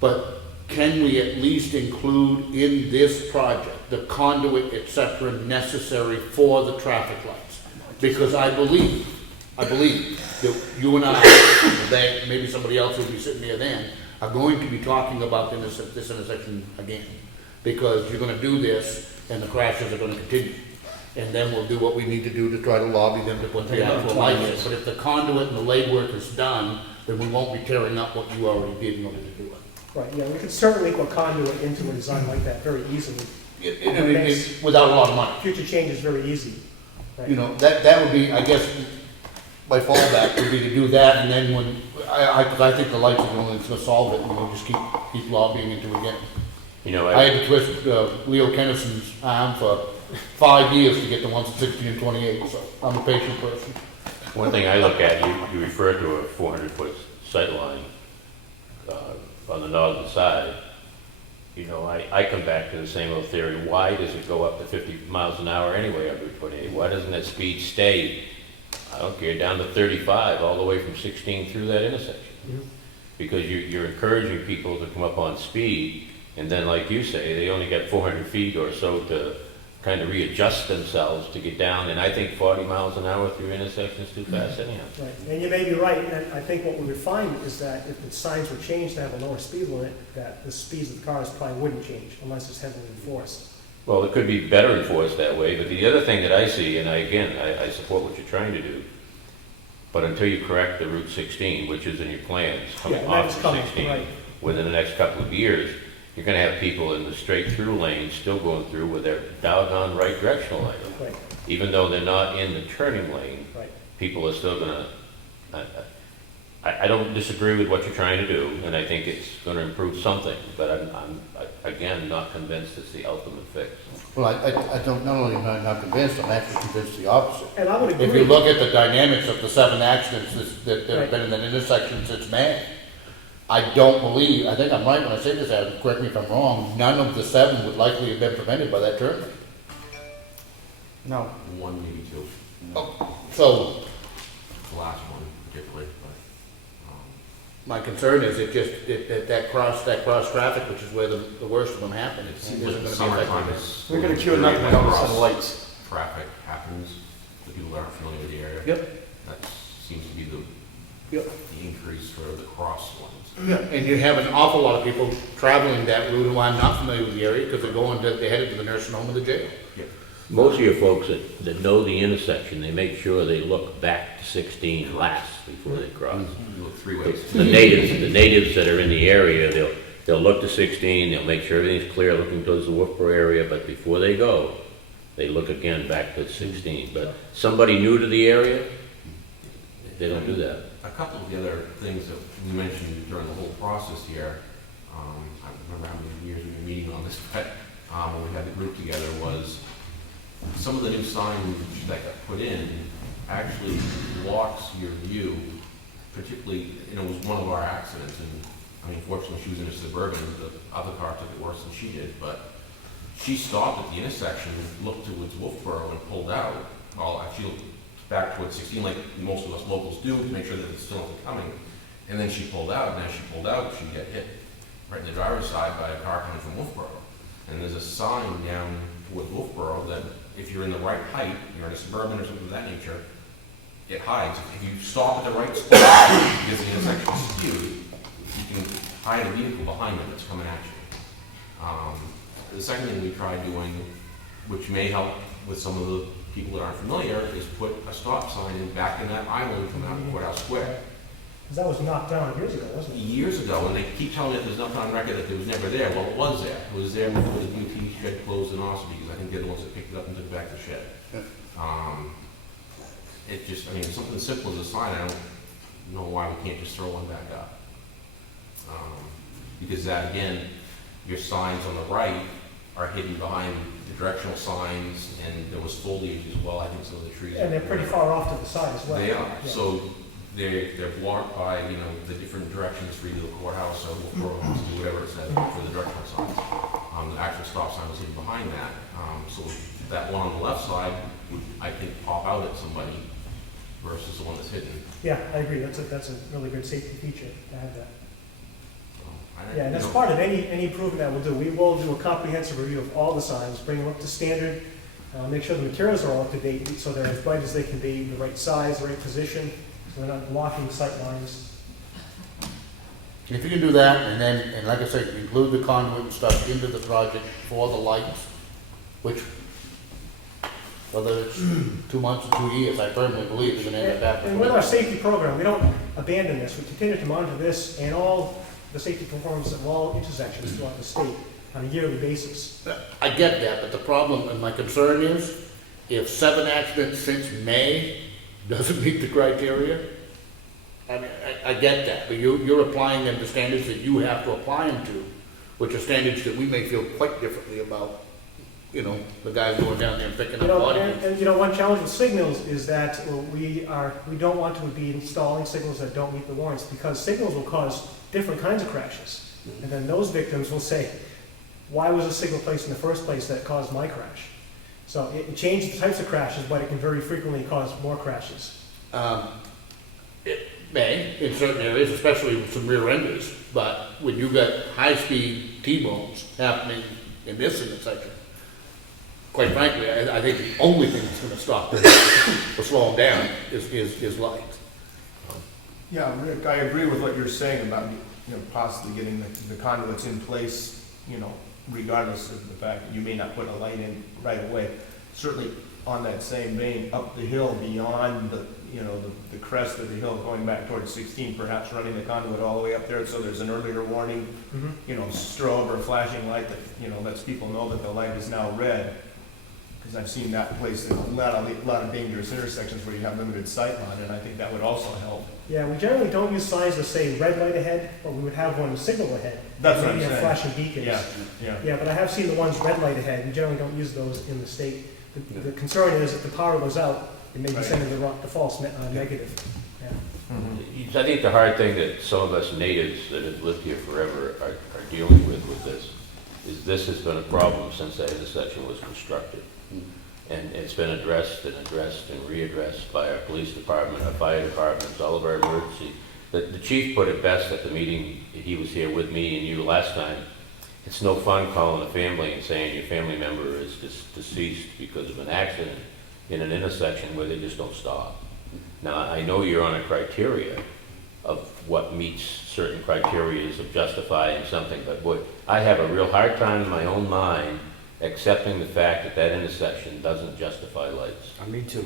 But can we at least include in this project the conduit, et cetera, necessary for the traffic lights? Because I believe that you and I, they, maybe somebody else will be sitting there then, are going to be talking about this intersection again. Because you're gonna do this, and the crashes are gonna continue. And then we'll do what we need to do to try to lobby them to put the actual lights in. But if the conduit and the legwork is done, then we won't be tearing up what you already did in order to do it. Right, yeah, we could certainly put conduit into a design like that very easily. Without a lot of money. Future change is very easy. Right. You know, that would be, I guess, my fallback would be to do that, and then when, I think the lights are the only thing that's gonna solve it, and we'll just keep lobbying into it again. You know, I had to twist Leo Kennison's arm for 5 years to get the ones at 16 and 28, so I'm a patient person. one thing I look at, you refer to a 400-foot sight line on the northern side. You know, I come back to the same old theory. Why does it go up to 50 miles an hour anyway on Route 28? Why doesn't that speed stay, I don't care, down to 35 all the way from 16 through that intersection? Because you're encouraging people to come up on speed, and then like you say, they only got 400 feet or so to kind of readjust themselves to get down, and I think 40 miles an hour through intersections is too fast anyhow. Right, and you may be right, and I think what we would find is that if the signs were changed to have a lower speed limit, that the speeds of the cars probably wouldn't change unless it's heavily enforced. Well, it could be better enforced that way, but the other thing that I see, and I support what you're trying to do, but until you correct the Route 16, which is in your plans, coming off of 16, right. within the next couple of years, you're gonna have people in the straight-through lane still going through with their doggone right directional lane. Right. Even though they're not in the turning lane, Right. people are still gonna, I don't disagree with what you're trying to do, and I think it's gonna improve something, but I'm again, not convinced it's the ultimate fix. Well, I don't, not only am I not convinced, I'm actually convinced the opposite. And I would agree. If you look at the dynamics of the 7 accidents that have Right. been in that intersection since May, I don't believe, I think I'm right when I say this, Adam, correct me if I'm wrong, none of the 7 would likely have been prevented by that turn lane. No. One, maybe two. So, The last one particularly, but, my concern is that cross traffic, which is where the worst of them happen, it it seems isn't like gonna summertime be is. effective. We're gonna cure nothing without a set of lights. Traffic happens, the people that aren't familiar with the area. Yep. That seems to be the increase for the cross ones. Yeah, and you have an awful lot of people traveling that route who are not familiar with the area because they're headed to the nursing home or the jail. Most of your folks that know the intersection, they make sure they look back to 16 last before they cross. You look 3 ways. The natives that are in the area, they'll look to 16, they'll make sure everything's clear, looking towards the Wolfboro area, but before they go, they look again back to 16. But somebody new to the area, they don't do that. A couple of the other things that we mentioned during the whole process here, I remember how many years we've been meeting on this, but when we had the group together, was some of the new signage that got put in actually blocks your view, particularly, it was one of our accidents, and I mean, fortunately she was in a Suburban, the other car took it worse than she did, but she stopped at the intersection, looked towards Wolfboro and pulled out, well, actually back towards 16, like most of us locals do, to make sure that it's still coming. And then she pulled out, and as she pulled out, she got hit right in the driver's side by a car coming from Wolfboro. And there's a sign down towards Wolfboro that if you're in the right height, you're in a Suburban or something of that nature, it hides. If you stop at the right spot, because the intersection is skewed, you can hide a vehicle behind it that's coming at you. The second thing we tried doing, which may help with some of the people that aren't familiar, is put a stop sign in back in that island coming out of Courthouse Square. Because that was knocked down years ago, wasn't it? Years ago, and they keep telling me that there's nothing on record that it was never there. Well, it was there. It was there before the UT shed closed in Ossipee, because I think they're the ones that picked it up and took it back to the shed. It just, I mean, something as simple as a sign, I don't know why we can't just throw one back up. Because that, again, your signs on the right are hidden behind the directional signs, and there was foliage as well, I think some of the trees. And they're pretty far off to the side as well. They are, Yeah. so they're blocked by, you know, the different directions for either the courthouse or Wolf Road, whatever it says for the directional signs. The actual stop sign was hidden behind that, so that one on the left side would, I think, pop out at somebody versus the one that's hidden. Yeah, I agree, that's a really good safety feature to have that. Yeah, and that's You know, part of any improvement that we'll do. We will do a comprehensive review of all the signs, bring them up to standard, make sure the materials are all up to date, so they're as bright as they can be, the right size, the right position, so they're not blocking sight lines. If you can do that, and then, and like I said, include the conduit and stuff into the project for the lights, which, whether it's 2 months or 2 years, I firmly believe is gonna end up happening. And with our safety program, we don't abandon this. We continue to monitor this and all the safety performance of all intersections throughout the state on a yearly basis. I get that, but the problem, and my concern is, if 7 accidents since May doesn't meet the criteria, I mean, I get that, but you're applying them to standards that you have to apply them to, which are standards that we may feel quite differently about, you know, the guys going down there and picking up body. And you know, one challenge with signals is that we don't want to be installing signals that don't meet the warrants, because signals will cause different kinds of crashes. And then those victims will say, why was a signal placed in the first place that caused my crash? So it changes the types of crashes, but it can very frequently cause more crashes. It may, in certain areas, especially with some rear enders, but when you got high-speed T-bones happening in this intersection, quite frankly, I think the only thing that's gonna stop them or slow them down is lights. Yeah, Rick, I agree with what you're saying about, you know, possibly getting the conduits in place, you know, regardless of the fact that you may not put a light in right away. Certainly on that same vein, up the hill beyond the, you know, the crest of the hill going back towards 16, perhaps running the conduit all the way up there so there's an earlier warning, you know, strobe or flashing light that, you know, lets people know that the light is now red. Because I've seen that place in a lot of dangerous intersections where you have limited sight line, and I think that would also help. Yeah, we generally don't use signs that say red light ahead, but we would have one signal ahead. That's what I'm Maybe have saying. flashing beacons. Yeah. Yeah, but I have seen the ones red light ahead. We generally don't use those in the state. The concern is if the power goes out, it may be Right. sending the false negative. Yeah. I think the hard thing that some of us natives that have lived here forever are dealing with this is this has been a problem since that intersection was constructed. And it's been addressed and readdressed by our police department, our fire departments, all of our emergency. The chief put it best at the meeting, he was here with me and you last time. It's no fun calling a family and saying your family member is deceased because of an accident in an intersection where they just don't stop. Now, I know you're on a criteria of what meets certain criteria of justifying something, but boy, I have a real hard time in my own mind accepting the fact that that intersection doesn't justify lights. Me too.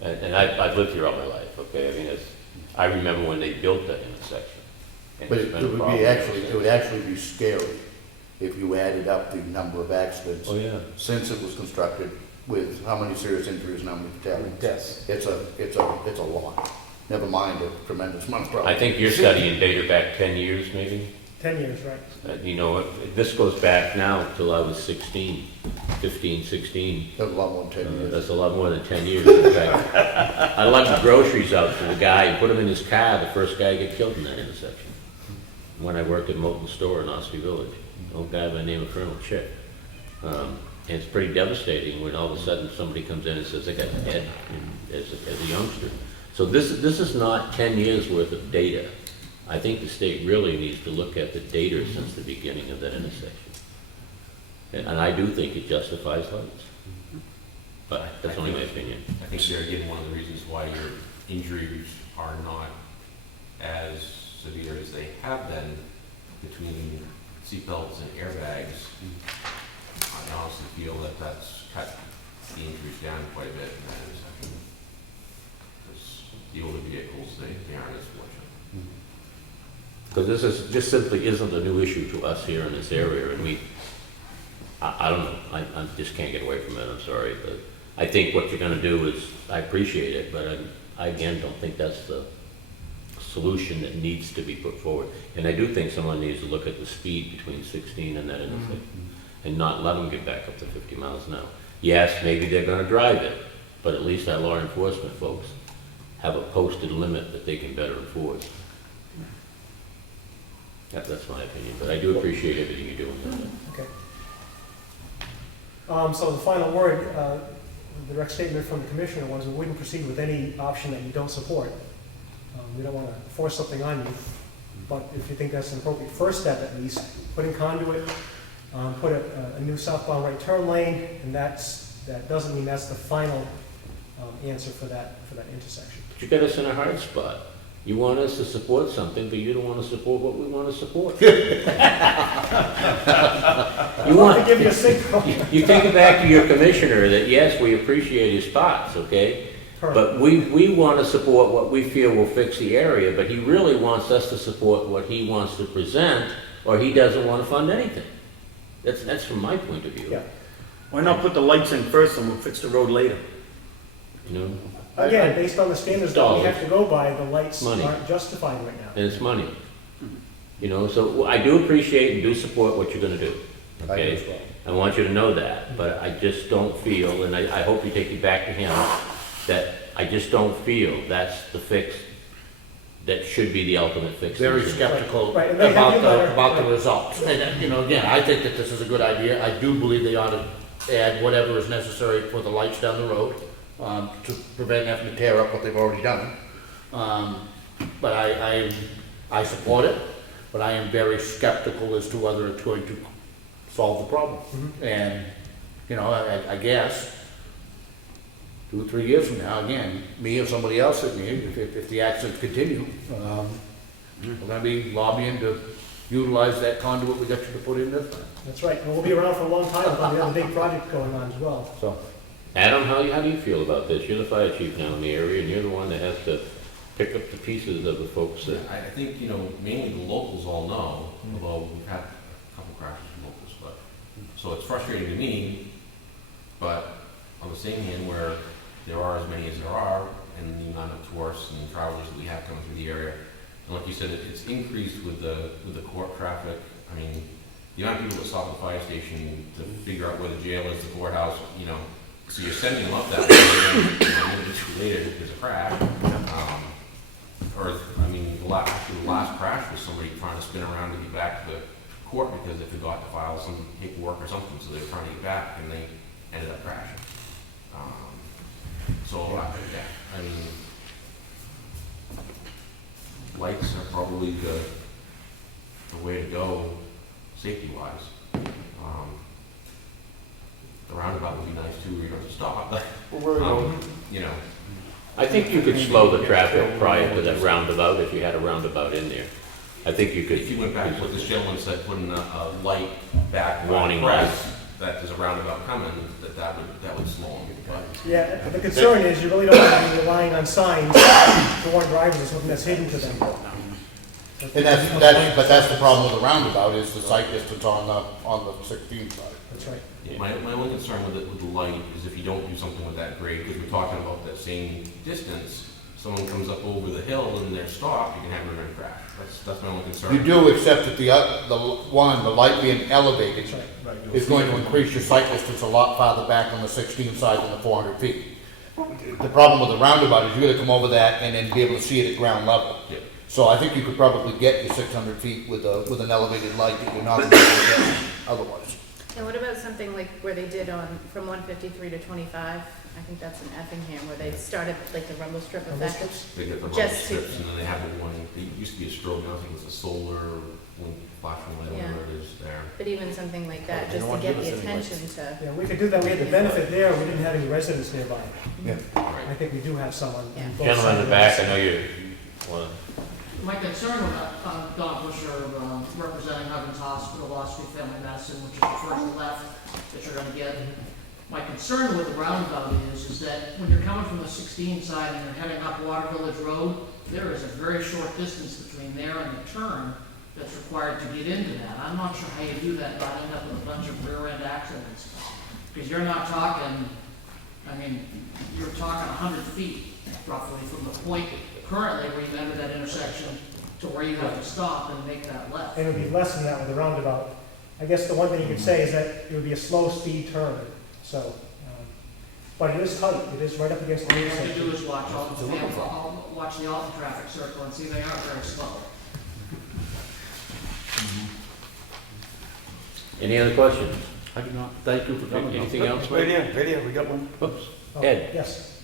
And I've lived here all my life, okay? I mean, I remember when they built that intersection. and But it's it been a would problem be ever actually, since. it would actually be scary if you added up the number of accidents Oh, yeah. since it was constructed with how many serious injuries and how many fatalities. It's a lot. Never mind a tremendous amount of problems. I think you're studying data back 10 years, maybe? 10 years, right. You know, this goes back now till I was 16, 15, 16. That's a lot more than 10 years. That's a lot more than 10 years. In fact, I lugged groceries out to the guy and put him in his car, the first guy to get killed in that intersection. When I worked at Moulton Store in Ossipee Village, an old guy by the name of Colonel Chick. And it's pretty devastating when all of a sudden somebody comes in and says they got dead as a youngster. So this is not 10 years worth of data. I think the state really needs to look at the data since the beginning of that intersection. And I do think it justifies lights. But that's only my opinion. I think there again, one of the reasons why your injuries are not as severe as they have been between seatbelts and airbags. I honestly feel that that's cut the injuries down quite a bit in that intersection. Because the older vehicles, they aren't as fortunate. Because this is, just simply isn't a new issue to us here in this area, and I don't know, I just can't get away from it, I'm sorry, but I think what you're gonna do is, I appreciate it, but I again don't think that's the solution that needs to be put forward. And I do think someone needs to look at the speed between 16 and that intersection, and not let them get back up to 50 miles an hour. Yes, maybe they're gonna drive it, but at least our law enforcement folks have a posted limit that they can better enforce. That's my opinion, but I do appreciate everything you're doing with it. Okay. So the final word, the direct statement from the commissioner was we wouldn't proceed with any option that you don't support. We don't want to force something on you, but if you think that's an appropriate first step at least, put in conduit, put a new southbound right turn lane, and that doesn't mean that's the final answer for that intersection. But you got us in a hard spot. You want us to support something, but you don't want to support what we want to support. You want to give you a signal. You take it back to your commissioner that yes, we appreciate his spots, okay? But we want to support what we feel will fix the area, but he really wants us to support what he wants to present, or he doesn't want to fund anything. That's from my point of view. Yeah. Why not put the lights in first and we'll fix the road later? You know? Again, based on the standards that we have to go by, the lights Money. aren't justified right now. And it's money. You know, so I do appreciate and do support what you're gonna do, okay? I want you to know that, but I just don't feel, and I hope you take it back to him, that I just don't feel that's the fix, that should be the ultimate fix. Very skeptical Right, and they have your letter. about the results. And, you know, again, I think that this is a good idea. I do believe they ought to add whatever is necessary for the lights down the road, to prevent having to tear up what they've already done. But I support it, but I am very skeptical as to whether it's going to solve the problem. And, you know, I guess 2 or 3 years from now, again, me or somebody else at me, if the accidents continue, we're gonna be lobbying to utilize that conduit we got you to put in this time. That's right, and we'll be around for a long time with the other big project going on as well. So, Adam, how do you feel about this? You're the fire chief now in the area, and you're the one that has to pick up the pieces of the folks that... I think, you know, mainly the locals all know, although we've had a couple crashes with locals, but, so it's frustrating to me, but on the same hand, where there are as many as there are, and the amount of tourists and travelers that we have coming through the area, and like you said, it's increased with the court traffic. I mean, the amount of people that stop at the fire station to figure out where the jail is, the courthouse, you know, so you're sending them up that way, and then a minute or two later, there's a crash. Or, I mean, the last crash was somebody trying to spin around to get back to the court because they forgot to file some paperwork or something, so they were trying to get back, and they ended up crashing. So, yeah, I mean, lights are probably the way to go, safety-wise. The roundabout would be nice too, where you don't have to stop, but, you know. I think you could slow the traffic prior to that roundabout if you had a roundabout in there. I think you could... If you went back to what this gentleman said, putting a light back warning press, lights, that there's a roundabout coming, that would slow them. But Yeah, the concern is you really don't want to be relying on signs to warn drivers of something that's hidden to them. and that's the problem with the roundabout, is the sight distance on the 16th side. That's right. yeah, my only concern with the light is if you don't do something with that grade, because we're talking about that same distance, someone comes up over the hill and they're stopped, you can have them in a crash. That's my only concern. You do accept that the light being elevated is going to increase your sight distance a lot farther back on the 16th side than the 400 feet. The problem with the roundabout is you're gonna come over that and then be able to see it at ground level. Yep. So I think you could probably get your 600 feet with an elevated light that you're not going to get otherwise. And what about something like where they did from 153 to 25? I think that's in Effingham, where they started like the rumble strip Rumble effect. strips? They get the rubber Just to- strips, and then they have the one, it used to be a strobe, now I think it's a solar, flashing light, Yeah. whatever it is there. But even something like that, They just don't to want get to the give us any attention to. Yeah, we could do that, we had the benefit there, we didn't have any residents nearby. Yeah. I think we do have someone. Yeah. on both Gentleman in sides the of back, this. I know you want My concern with Don Busher, representing Huggins Hospital, Law Street Family Medicine, which is the first left that you're gonna get. My concern with the roundabout is that when you're coming from the 16 side and you're heading up Water Village Road, there is a very short distance between there and the turn that's required to get into that. I'm not sure how you do that, not end up with a bunch of rear end accidents. Because you're not talking, I mean, you're talking 100 feet roughly from the point currently where you enter that intersection to where you have to stop and make that left. And it would be less than that with the roundabout. I guess the one thing you could say is that it would be a slow speed turn, so, but it is tight, it is right up against the All you have to intersection. do is watch the Alton traffic circle and see they aren't very slow. Any other questions? I do not. Thank you for coming. Anything else? Right here, we got one. Oops. Oh, Ed? Yes.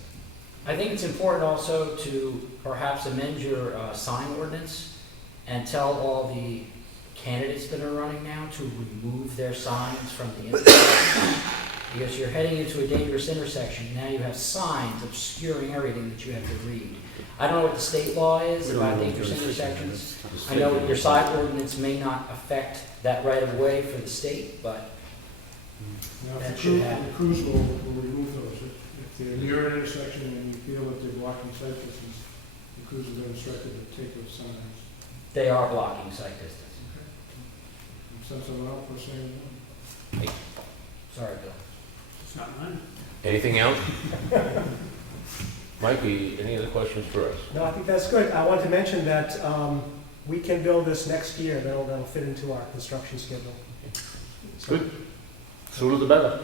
I think it's important also to perhaps amend your sign ordinance and tell all the candidates that are running now to remove their signs from the intersection. Because you're heading into a dangerous intersection, now you have signs obscuring everything that you have to read. I don't know what the state law is about dangerous intersections. I know your sign ordinance may not affect that right of way for the state, but Now, that if should the happen. crews will remove those. If they're near an intersection and you feel that they're blocking sight distance, the crews are instructed to take those signs. they are blocking sight distance. Send someone out for saying no. Sorry, Bill. It's not mine. Anything else? Mikey, any other questions for us? No, I think that's good. I want to mention that we can build this next year, that'll fit into our construction schedule. So- Good. Sooner the better.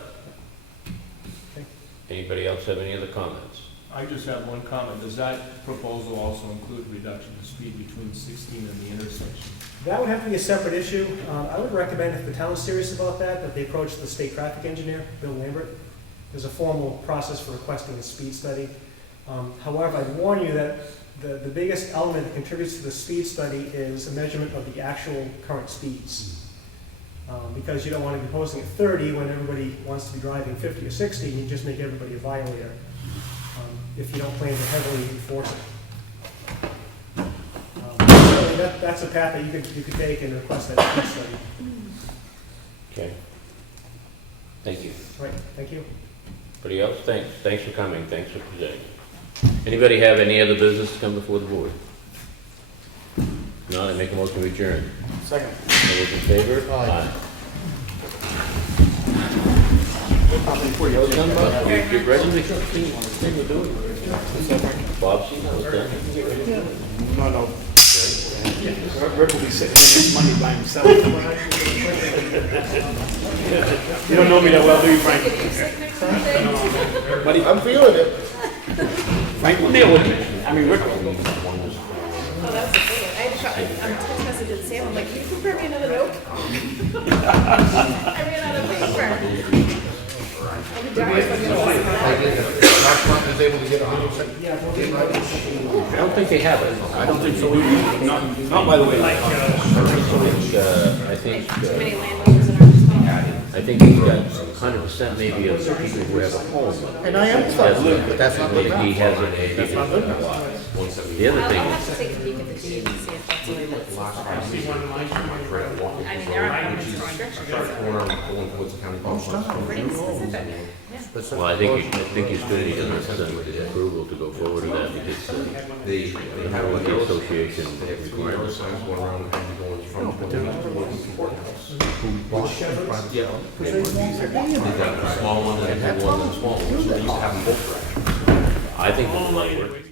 Okay. Anybody else have any other comments? I just have one comment. Does that proposal also include reduction of speed between 16 and the intersection? That would have to be a separate issue. I would recommend, if the town's serious about that, that they approach the state traffic engineer, Bill Lambert. There's a formal process for requesting a speed study. However, I'd warn you that the biggest element that contributes to the speed study is a measurement of the actual current speeds. Because you don't want to be posting at 30 when everybody wants to be driving 50 or 60, and you just make everybody a violator if you don't plan to heavily enforce it. So that's a path that you could take and request that speed study. Okay. Thank you. Right, thank you. Anybody else? Thanks for coming. Thanks for presenting. Anybody have any other business to come before the board? No, I make a motion to adjourn. Second. All those in favor? Aye. Get ready to see what we're doing. Bob, see how it's done? No, no. Rick will be sitting in his money by himself. You don't know me that well, do you, Frank? Buddy, I'm feeling it. Frank will deal with it. I mean, Rick will. Oh, that was the thing. I had to try, I'm text messaging Sam, I'm like, can you prepare me another note? I ran out of paper. I'll be darned if I'm gonna Mark Martin is able to get 100%. I don't think they have it. I don't think so either. Not by the way. Too many landowners in our town. I think he's got 100% maybe of the people who have a home. And I understand, but that's not good He enough. hasn't added That's not good a enough. lot. The other I'll thing have to take a peek at the deed and see if that's the way that's. I mean, there are restrictions. Pretty specific, yeah. well, I think he's good, he doesn't send the approval to go forward with that because They have like the association they have three other requires. signs going around and going from the courthouse. Yeah. They got a small one and they had one and a small one, so they used to have them both. I think the light work.